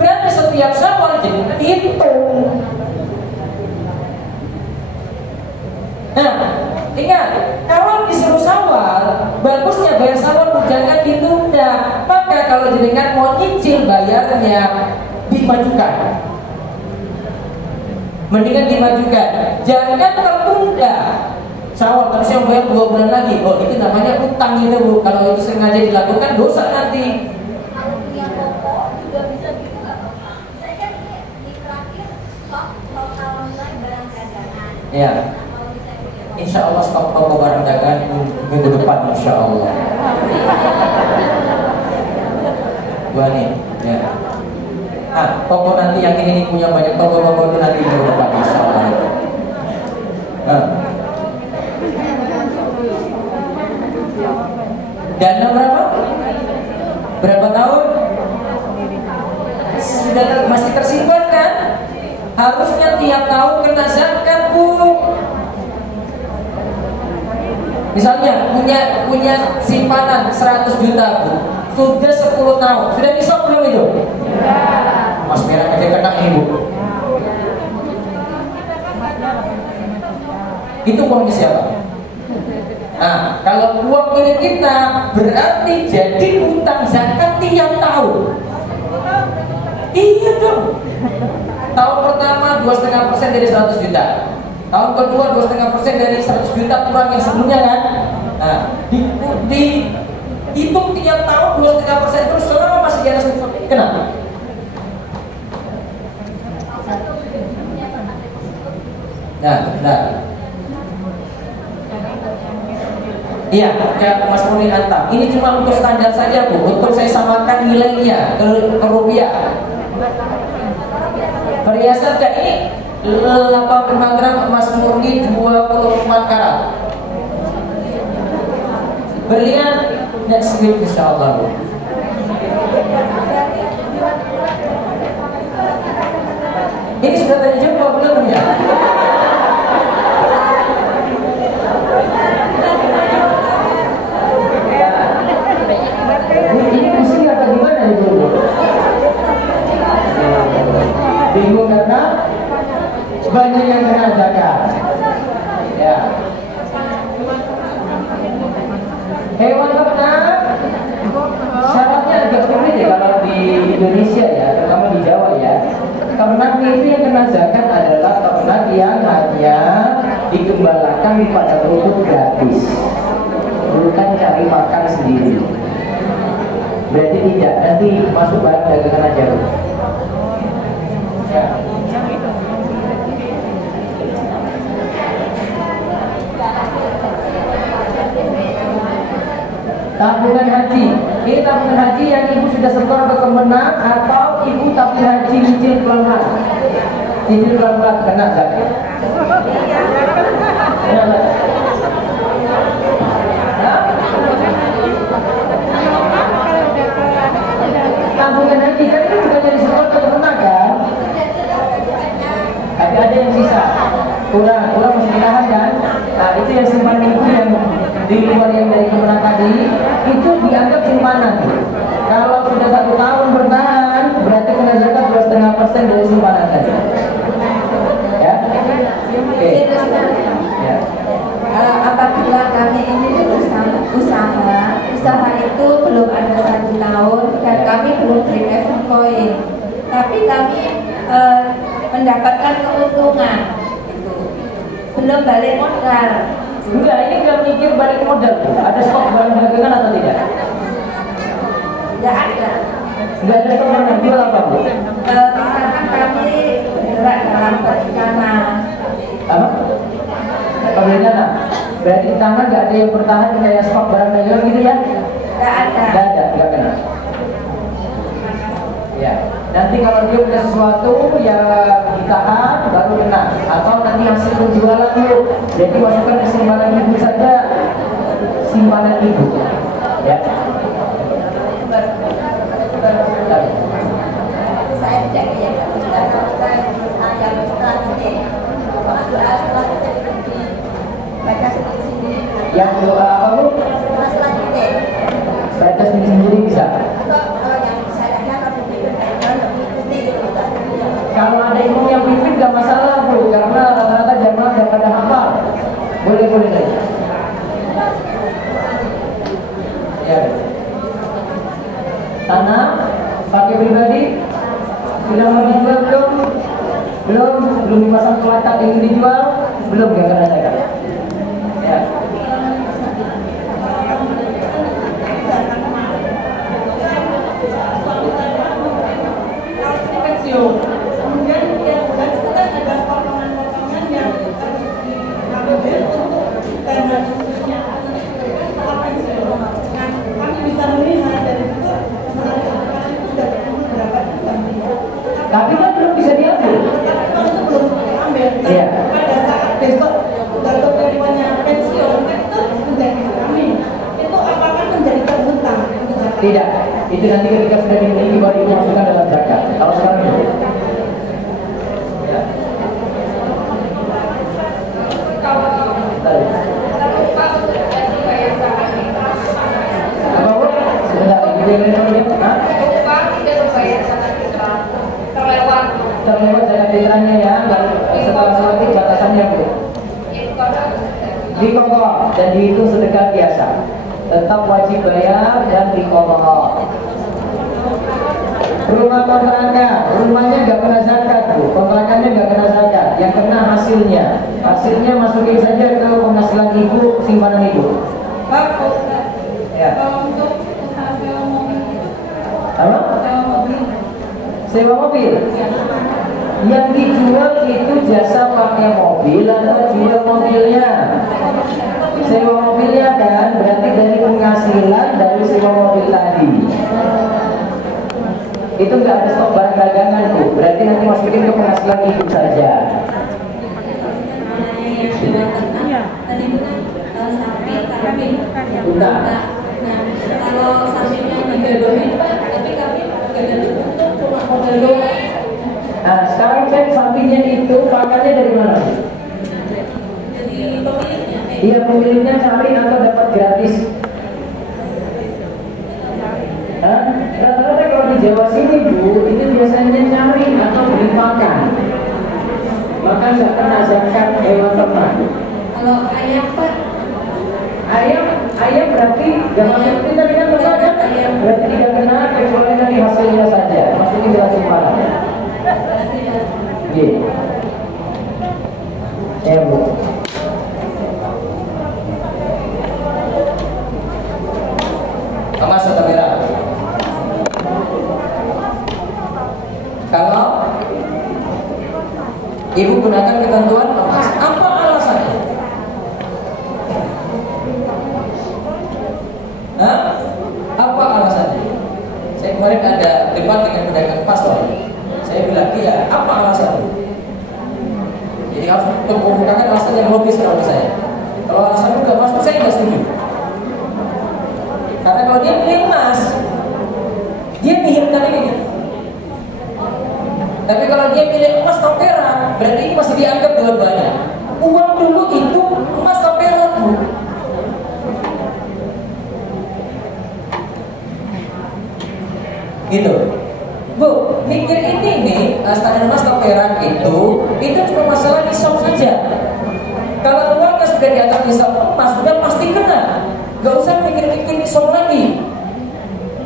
Berarti setiap Syawal jadi hitung. Nah, ingat, kalau disuruh Syawal, bagusnya bayar Syawal jangan ditunda. Maka kalau jenengan mau nyicil bayarnya, dimajukan. Mendingan dimajukan. Jangan tertunda. Syawal terus yang bayar 2 bulan lagi. Oh, itu namanya utang itu, Bu. Kalau itu sengaja dilakukan dosa nanti. Kalau punya toko juga bisa gitu nggak, Pak? Saya kan ini di terakhir stok total online barang dagangan. Ya. Insya Allah stok toko barang dagangan minggu depan, insya Allah. Gua nih, ya. Toko nanti yang ini punya banyak toko-toko itu nanti minggu depan, insya Allah. Dana berapa? Berapa tahun? Sudah masih tersimpan kan? Harusnya tiap tahun kena zakat, Bu. Misalnya punya simpanan 100 juta, Bu. Sudah 10 tahun. Sudah disop belum itu? Mas merah aja kena ini, Bu. Itu uangnya siapa? Nah, kalau uang milik kita berarti jadi utang zakat tiap tahun. Iya dong. Tahun pertama 2,5% dari 100 juta. Tahun kedua 2,5% dari 100 juta kurang yang sebelumnya kan. Nah, hitung tiap tahun 2,5% terus selama masih di atas. Kenapa? Nah. Iya, kayak Mas Muni hantam. Ini cuma untuk standar saja, Bu. Untuk saya samakan nilainya ke rupiah. Perhiasan kayak ini 85 gram emas murni 24 karat. Berlian next week insyaallah, Bu. Ini sudah tanya jawab belum ya? Ini pusing atau gimana itu? Bingung karena banyak yang kena zakat. Ya. Hewan ternak syaratnya agak sulit ya kalau di Indonesia ya, terutama di Jawa ya. Ternak itu yang kena zakat adalah ternak yang hanya digembalakan pada rumput gratis, bukan cari makan sendiri. Berarti tidak, nanti masuk barang dagangan aja. Ya. Tabungan haji, ini tabungan haji yang ibu sudah setor ke Kemenang atau ibu tabung haji cicil pelan-pelan? Cicil pelan-pelan kena zakat. Kena zakat. Tabungan haji kan itu bukan dari setor ke Kemenang kan? Tapi ada yang sisa, kurang masih ditahan kan? Nah itu yang simpanan ibu yang di luar yang dari Kemenang tadi itu dianggap simpanan. Kalau sudah 1 tahun bertahan berarti kena zakat 2,5% dari simpanan tadi. Ya, oke. Ya. Apabila kami ini usaha itu belum ada 1 tahun dan kami belum beri efek koin, tapi kami mendapatkan keuntungan itu belum balik modal. Enggak, ini nggak mikir balik modal. Ada stok barang dagangan atau tidak? Tidak ada. Enggak ada stok barang, jual apa Bu? Misalkan kami bergerak dalam perikanan. Apa? Perikanan. Berarti di tangan nggak ada yang bertahan kayak stok barang dagangan gitu ya? Tidak ada. Nggak kena. Ya, nanti kalau dia punya sesuatu yang ditahan baru kena, atau nanti hasil penjualan itu, jadi masukkan ke simpanan ibu saja, simpanan ibu. Ya. Saya tidak yang sudah yang setelah ini, setelah ini baca sendiri. Yang doa apa Bu? Setelah ini. Baca sendiri bisa. Kalau ada imam yang pimpin gak masalah Bu, karena rata-rata jamaah gak pada hafal. Boleh saja. Ya. Tanah pakai pribadi sudah mau dijual belum dipasang pelakat yang dijual belum, gak kena zakat. Ya. Kemudian dia bulan itu kan ada potongan-potongan yang harus diambil untuk dana khususnya setelah pensiun. Nah, kami bisa melihat dari itu menentukan itu sudah berapa bulan. Tapi kan belum bisa diambil. Kalau itu belum diambil, Iya. pada saat besok jatuh kelimanya pensiun kan itu menjadi kami. Itu apakah menjadi terhutang? Tidak. Itu nanti ketika sudah dimiliki baru dimasukkan dalam zakat. Kalau sekarang itu. Ya. Apa Bu? Sebentar lagi dia terlewat zakat fitrahnya ya, setelah sholat batasannya Bu. Diqadha dan dihitung sedekah biasa. Tetap wajib bayar dan diqadha. Rumah kontrakan, rumahnya nggak kena zakat Bu, kontrakannya nggak kena zakat, yang kena hasilnya masukin saja ke penghasilan ibu, simpanan ibu. Ya. Untuk usaha sewa mobil, Apa? sewa mobil. Sewa mobil. Yang dijual itu jasa pakai mobil atau jual mobilnya? Sewa mobilnya kan, berarti dari penghasilan dari sewa mobil tadi. Itu nggak ada stok barang dagangan tuh, berarti nanti masukin ke penghasilan ibu saja. Tadi itu kan sapi, kambing. Bukan. Nah, kalau sapinya digadohin, tapi kami gadohin untuk cuma modal doang. Nah, sekarang cek sapinya itu pakannya dari mana? Jadi pemiliknya. Iya, pemiliknya cari atau dapat gratis. Hah? Rata-rata kalau di Jawa sini Bu, itu biasanya cari atau beli makan. Maka nggak kena zakat hewan ternak. Kalau ayam Pak, Ayam berarti nggak masuk kita kan ternak kan? Berarti tidak kena kecuali dari hasilnya saja. Masukin dalam simpanan. Iya. Ya Bu. Mas atau merah? Kalau ibu gunakan ketentuan emas, apa alasannya? Hah? Apa alasannya? untuk menggunakan alasan yang logis kalau saya. Kalau alasan nggak masuk, saya nggak setuju. Karena kalau dia pilih emas, dia pihirkan ini gitu. Tapi kalau dia pilih emas atau perak, berarti ini masih dianggap dua-duanya. Uang dulu itu emas atau perak, Bu. Gitu. Bu, mikir ini nih, standar emas atau perak itu cuma masalah nisab saja. Kalau uangnya sudah di atas nisab emas, sudah pasti kena. Gak usah mikir-mikir nisab lagi.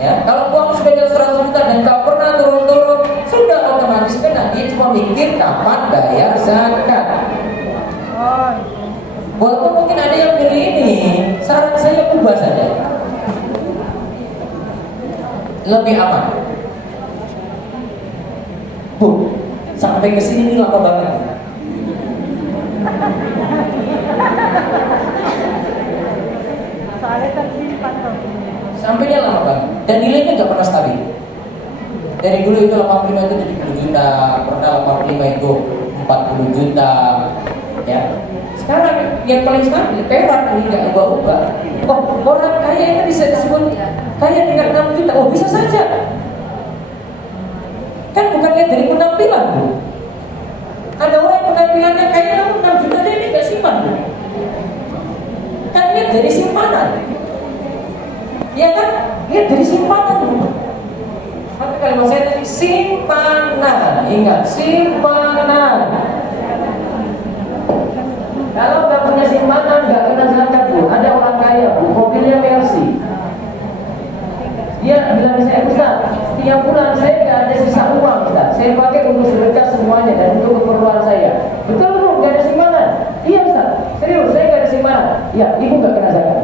Ya, kalau uang sudah di atas 100 juta dan gak pernah turun-turun, sudah otomatis kena. Dia cuma mikir kapan bayar zakat. Walaupun mungkin ada yang pilih ini, saran saya ubah saja. Lebih aman. Bu, sampai ke sini ini lama banget. Soalnya tersimpan tuh. Sampainya lama banget. Dan nilainya nggak pernah stabil. Dari dulu itu 85 itu 70 juta, pernah 85 itu 40 juta. Ya. Sekarang yang paling stabil perak ini nggak ubah-ubah. Oh, orang kaya itu bisa disebut kaya dengan 6 juta. Oh, bisa saja. Kan bukan lihat dari penampilan, Bu. Ada orang yang penampilannya kaya namun 6 juta dia nggak simpan, Bu. Kan lihat dari simpanan. Ya kan? Lihat dari simpanan, Bu. Tapi kalau saya tadi simpanan, ingat simpanan. Kalau nggak punya simpanan, nggak kena zakat, Bu. Ada orang kaya, Bu, mobilnya Mercy. Dia bilang saya, Ustaz, setiap bulan saya nggak ada sisa uang, Ustaz. Saya pakai untuk sedekah semuanya dan untuk keperluan saya. Betul, Bu, nggak ada simpanan? Iya, Ustaz. Serius, saya nggak ada simpanan. Ya, Ibu nggak kena zakat.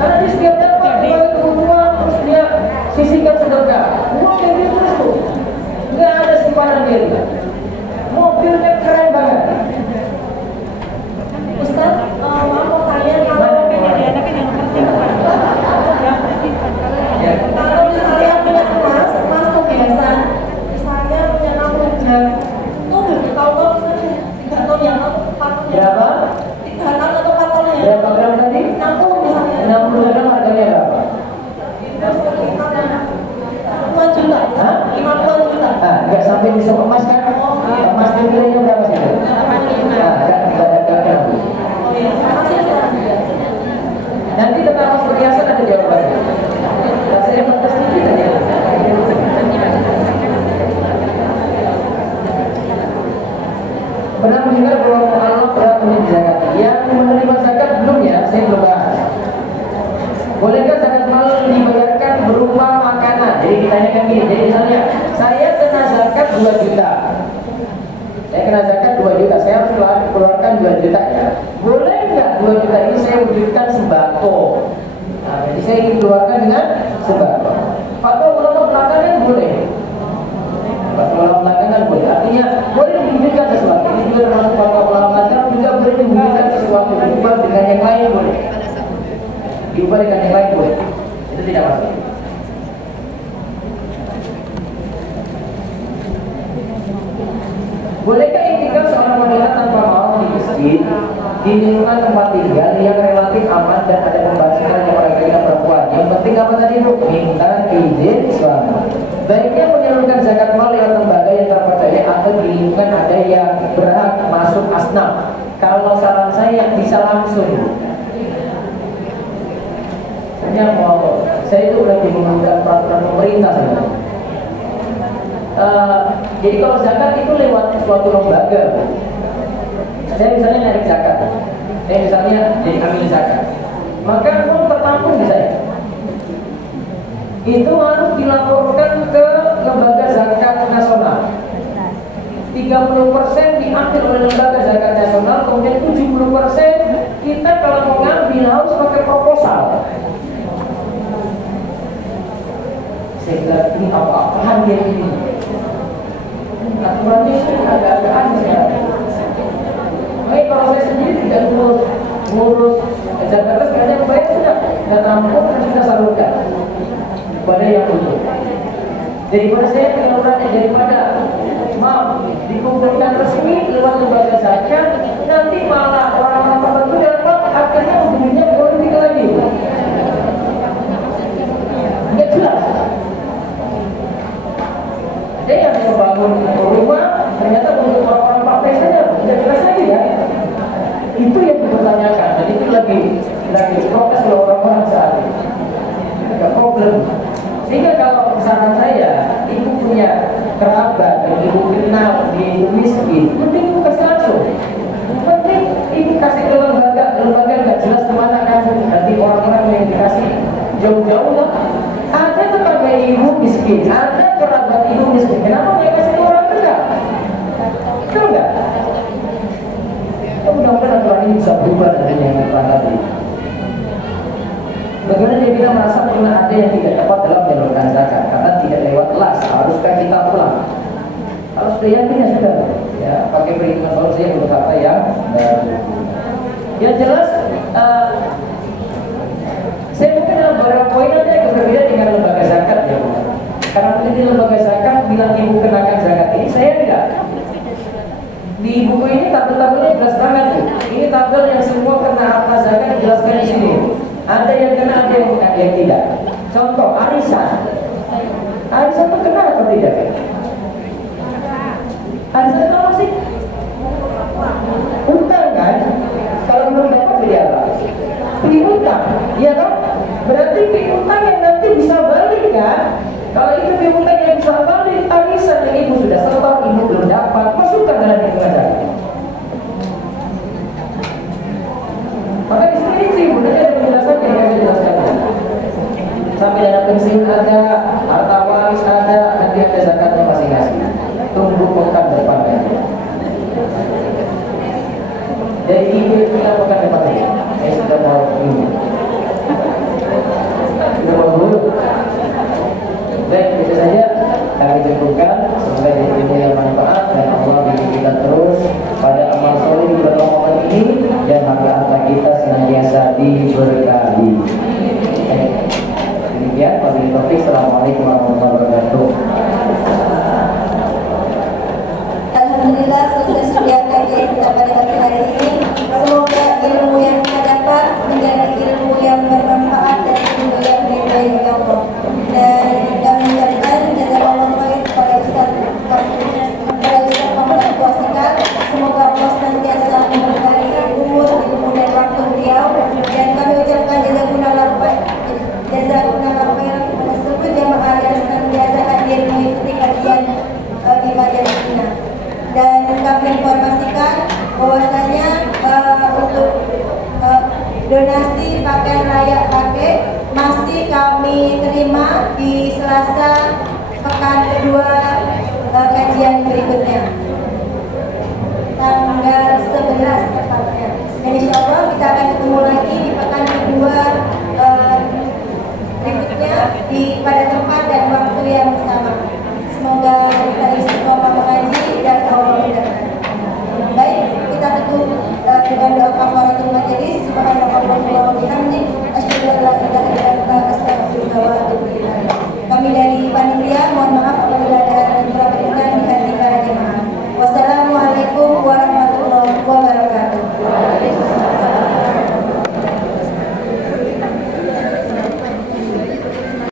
Karena dia setiap dapat sebagai kebutuhan, terus dia sisihkan sedekah. Uang yang dia terus tuh, nggak ada simpanan dia juga. Mobilnya keren banget. Ustaz, mau tanya kalau misalnya punya emas tuh biasa, misalnya punya 60 gram, tuh tahu misalnya 3 ton yang 4 ton Berapa? 3 ton atau 4 ton ya? Berapa gram tadi? 60 misalnya. 60 gram harganya berapa? Terus 50 juta. Hah? 50 juta. Nah, nggak sampai bisa emas kan? Emas nilainya berapa sih? Nah, nggak. Oh iya, makasih ya. Nanti tentang emas perhiasan ada jawabannya. Saya batas sedikit aja. Pernah mendengar bahwa Allah telah menerima zakat. Yang menerima zakat belum ya? Saya belum bahas. Bolehkah zakat mal dibayarkan berupa makanan? Jadi ditanyakan gini. Jadi misalnya saya kena zakat 2 juta. Saya kena zakat 2 juta. Saya harus keluarkan 2 juta ya. Boleh nggak 2 juta ini saya wujudkan sembako? Nah, jadi saya ingin keluarkan dengan sembako. Fatwa ulama belakangan boleh. Fatwa ulama belakangan boleh. Artinya boleh diwujudkan sesuatu. Ini juga termasuk fatwa ulama belakangan juga boleh diwujudkan sesuatu. Diubah dengan yang lain boleh. Diubah dengan yang lain boleh. Itu tidak masalah. Bolehkah iktikaf seorang wanita tanpa mahram di masjid di lingkungan tempat tinggal yang relatif aman dan ada pembahasan yang mereka perempuan? Yang penting apa tadi, Bu? Minta izin suami. Baiknya menyalurkan zakat mal lewat lembaga yang terpercaya atau di lingkungan ada yang berhak masuk asnaf. Kalau saran saya bisa langsung. Saya itu lagi menggunakan peraturan pemerintah sebenarnya. Jadi kalau zakat itu lewat suatu lembaga. Saya misalnya narik zakat, saya misalnya jadi amil zakat, maka uang tertampung di saya. Itu harus dilaporkan ke lembaga zakat nasional. 30% diambil oleh lembaga zakat nasional, kemudian 70% kita kalau mau ngambil harus pakai proposal. Saya bilang ini apa-apaan dia ini? Aturannya itu agak-agak aneh ya. Baik, kalau saya sendiri tidak ngurus zakat karena bayar sudah tampung dan sudah salurkan pada yang butuh. Daripada saya menyalurkannya, daripada maaf dikumpul saja, nanti malah orang-orang tertentu dapat akhirnya ujungnya politik lagi. Nggak jelas. Dia yang membangun rumah ternyata untuk orang-orang partai saja, nggak jelas lagi ya. Itu yang dipertanyakan, dan itu lagi protes oleh orang-orang saat ini. Nggak problem. Sehingga kalau saran saya, ibu punya kerabat yang ibu kenal di miskin, penting ibu kasih langsung. Penting ibu kasih ke lembaga nggak jelas kemana kan, nanti orang-orang yang dikasih jauh-jauh lah. Ada tetangga ibu miskin, ada kerabat ibu miskin, kenapa nggak kasih ke orang dekat? Betul nggak? Mudah-mudahan aturan ini bisa berubah dengan yang tadi. Bagaimana dia kita merasa pernah ada yang tidak dapat dalam menyalurkan zakat karena tidak lewat las, haruskah kita pulang? Kalau sudah yakin ya sudah, ya pakai perhitungan solusi yang menurut apa ya. Yang jelas, saya mungkin dalam beberapa poin aja yang berbeda dengan lembaga zakat ya. Karena mungkin lembaga zakat bilang ibu kenakan zakat ini, saya tidak. Di buku ini tabel-tabelnya jelas banget tuh. Ini tabel yang semua kena harta zakat dijelaskan di sini. Ada yang kena, ada yang tidak. Contoh arisan. Arisan itu kena atau tidak? Arisan itu apa sih? Utang kan? Kalau belum dapat beli apa? Piutang, iya kan? Berarti piutang yang nanti bisa balik kan? Kalau itu piutang yang bisa balik, arisan yang ibu sudah setor, ibu belum dapat, masukkan dalam hitungan zakat. Maka di sini sih sebenarnya ada penjelasan yang saya jelaskan. Sampai dana pensiun ada, harta waris ada, nanti ada zakatnya masing-masing. Tunggu pekan depan ya. Jadi ibu kita pekan depan ya. Saya sudah mau ini. Sudah mau dulu. Baik, itu saja kami cukupkan. Semoga jadi ilmu yang manfaat dan Allah bimbing kita terus pada amal soleh di bulan Ramadan ini dan harta kita senantiasa diberkahi. Demikian wabillahi taufiq. Assalamualaikum warahmatullahi wabarakatuh. Alhamdulillah sukses sekian kajian kita pada pagi hari ini. Semoga ilmu yang kita dapat menjadi ilmu yang bermanfaat dan ilmu yang diridhai oleh Allah. Dan kami ucapkan jazakallahu khairan kepada Ustaz Muhammad Kuasikan. Semoga Allah senantiasa memberkahi umur, ilmu dan waktu beliau. Dan kami ucapkan jazakumullahu khairan kepada seluruh jamaah yang senantiasa hadir mengikuti kajian di majelis ini. Dan kami informasikan bahwasanya untuk donasi pakaian layak pakai masih kami terima di Selasa pekan kedua kajian berikutnya tanggal 11 tepatnya. Dan insya Allah kita akan ketemu lagi di pekan kedua berikutnya pada tempat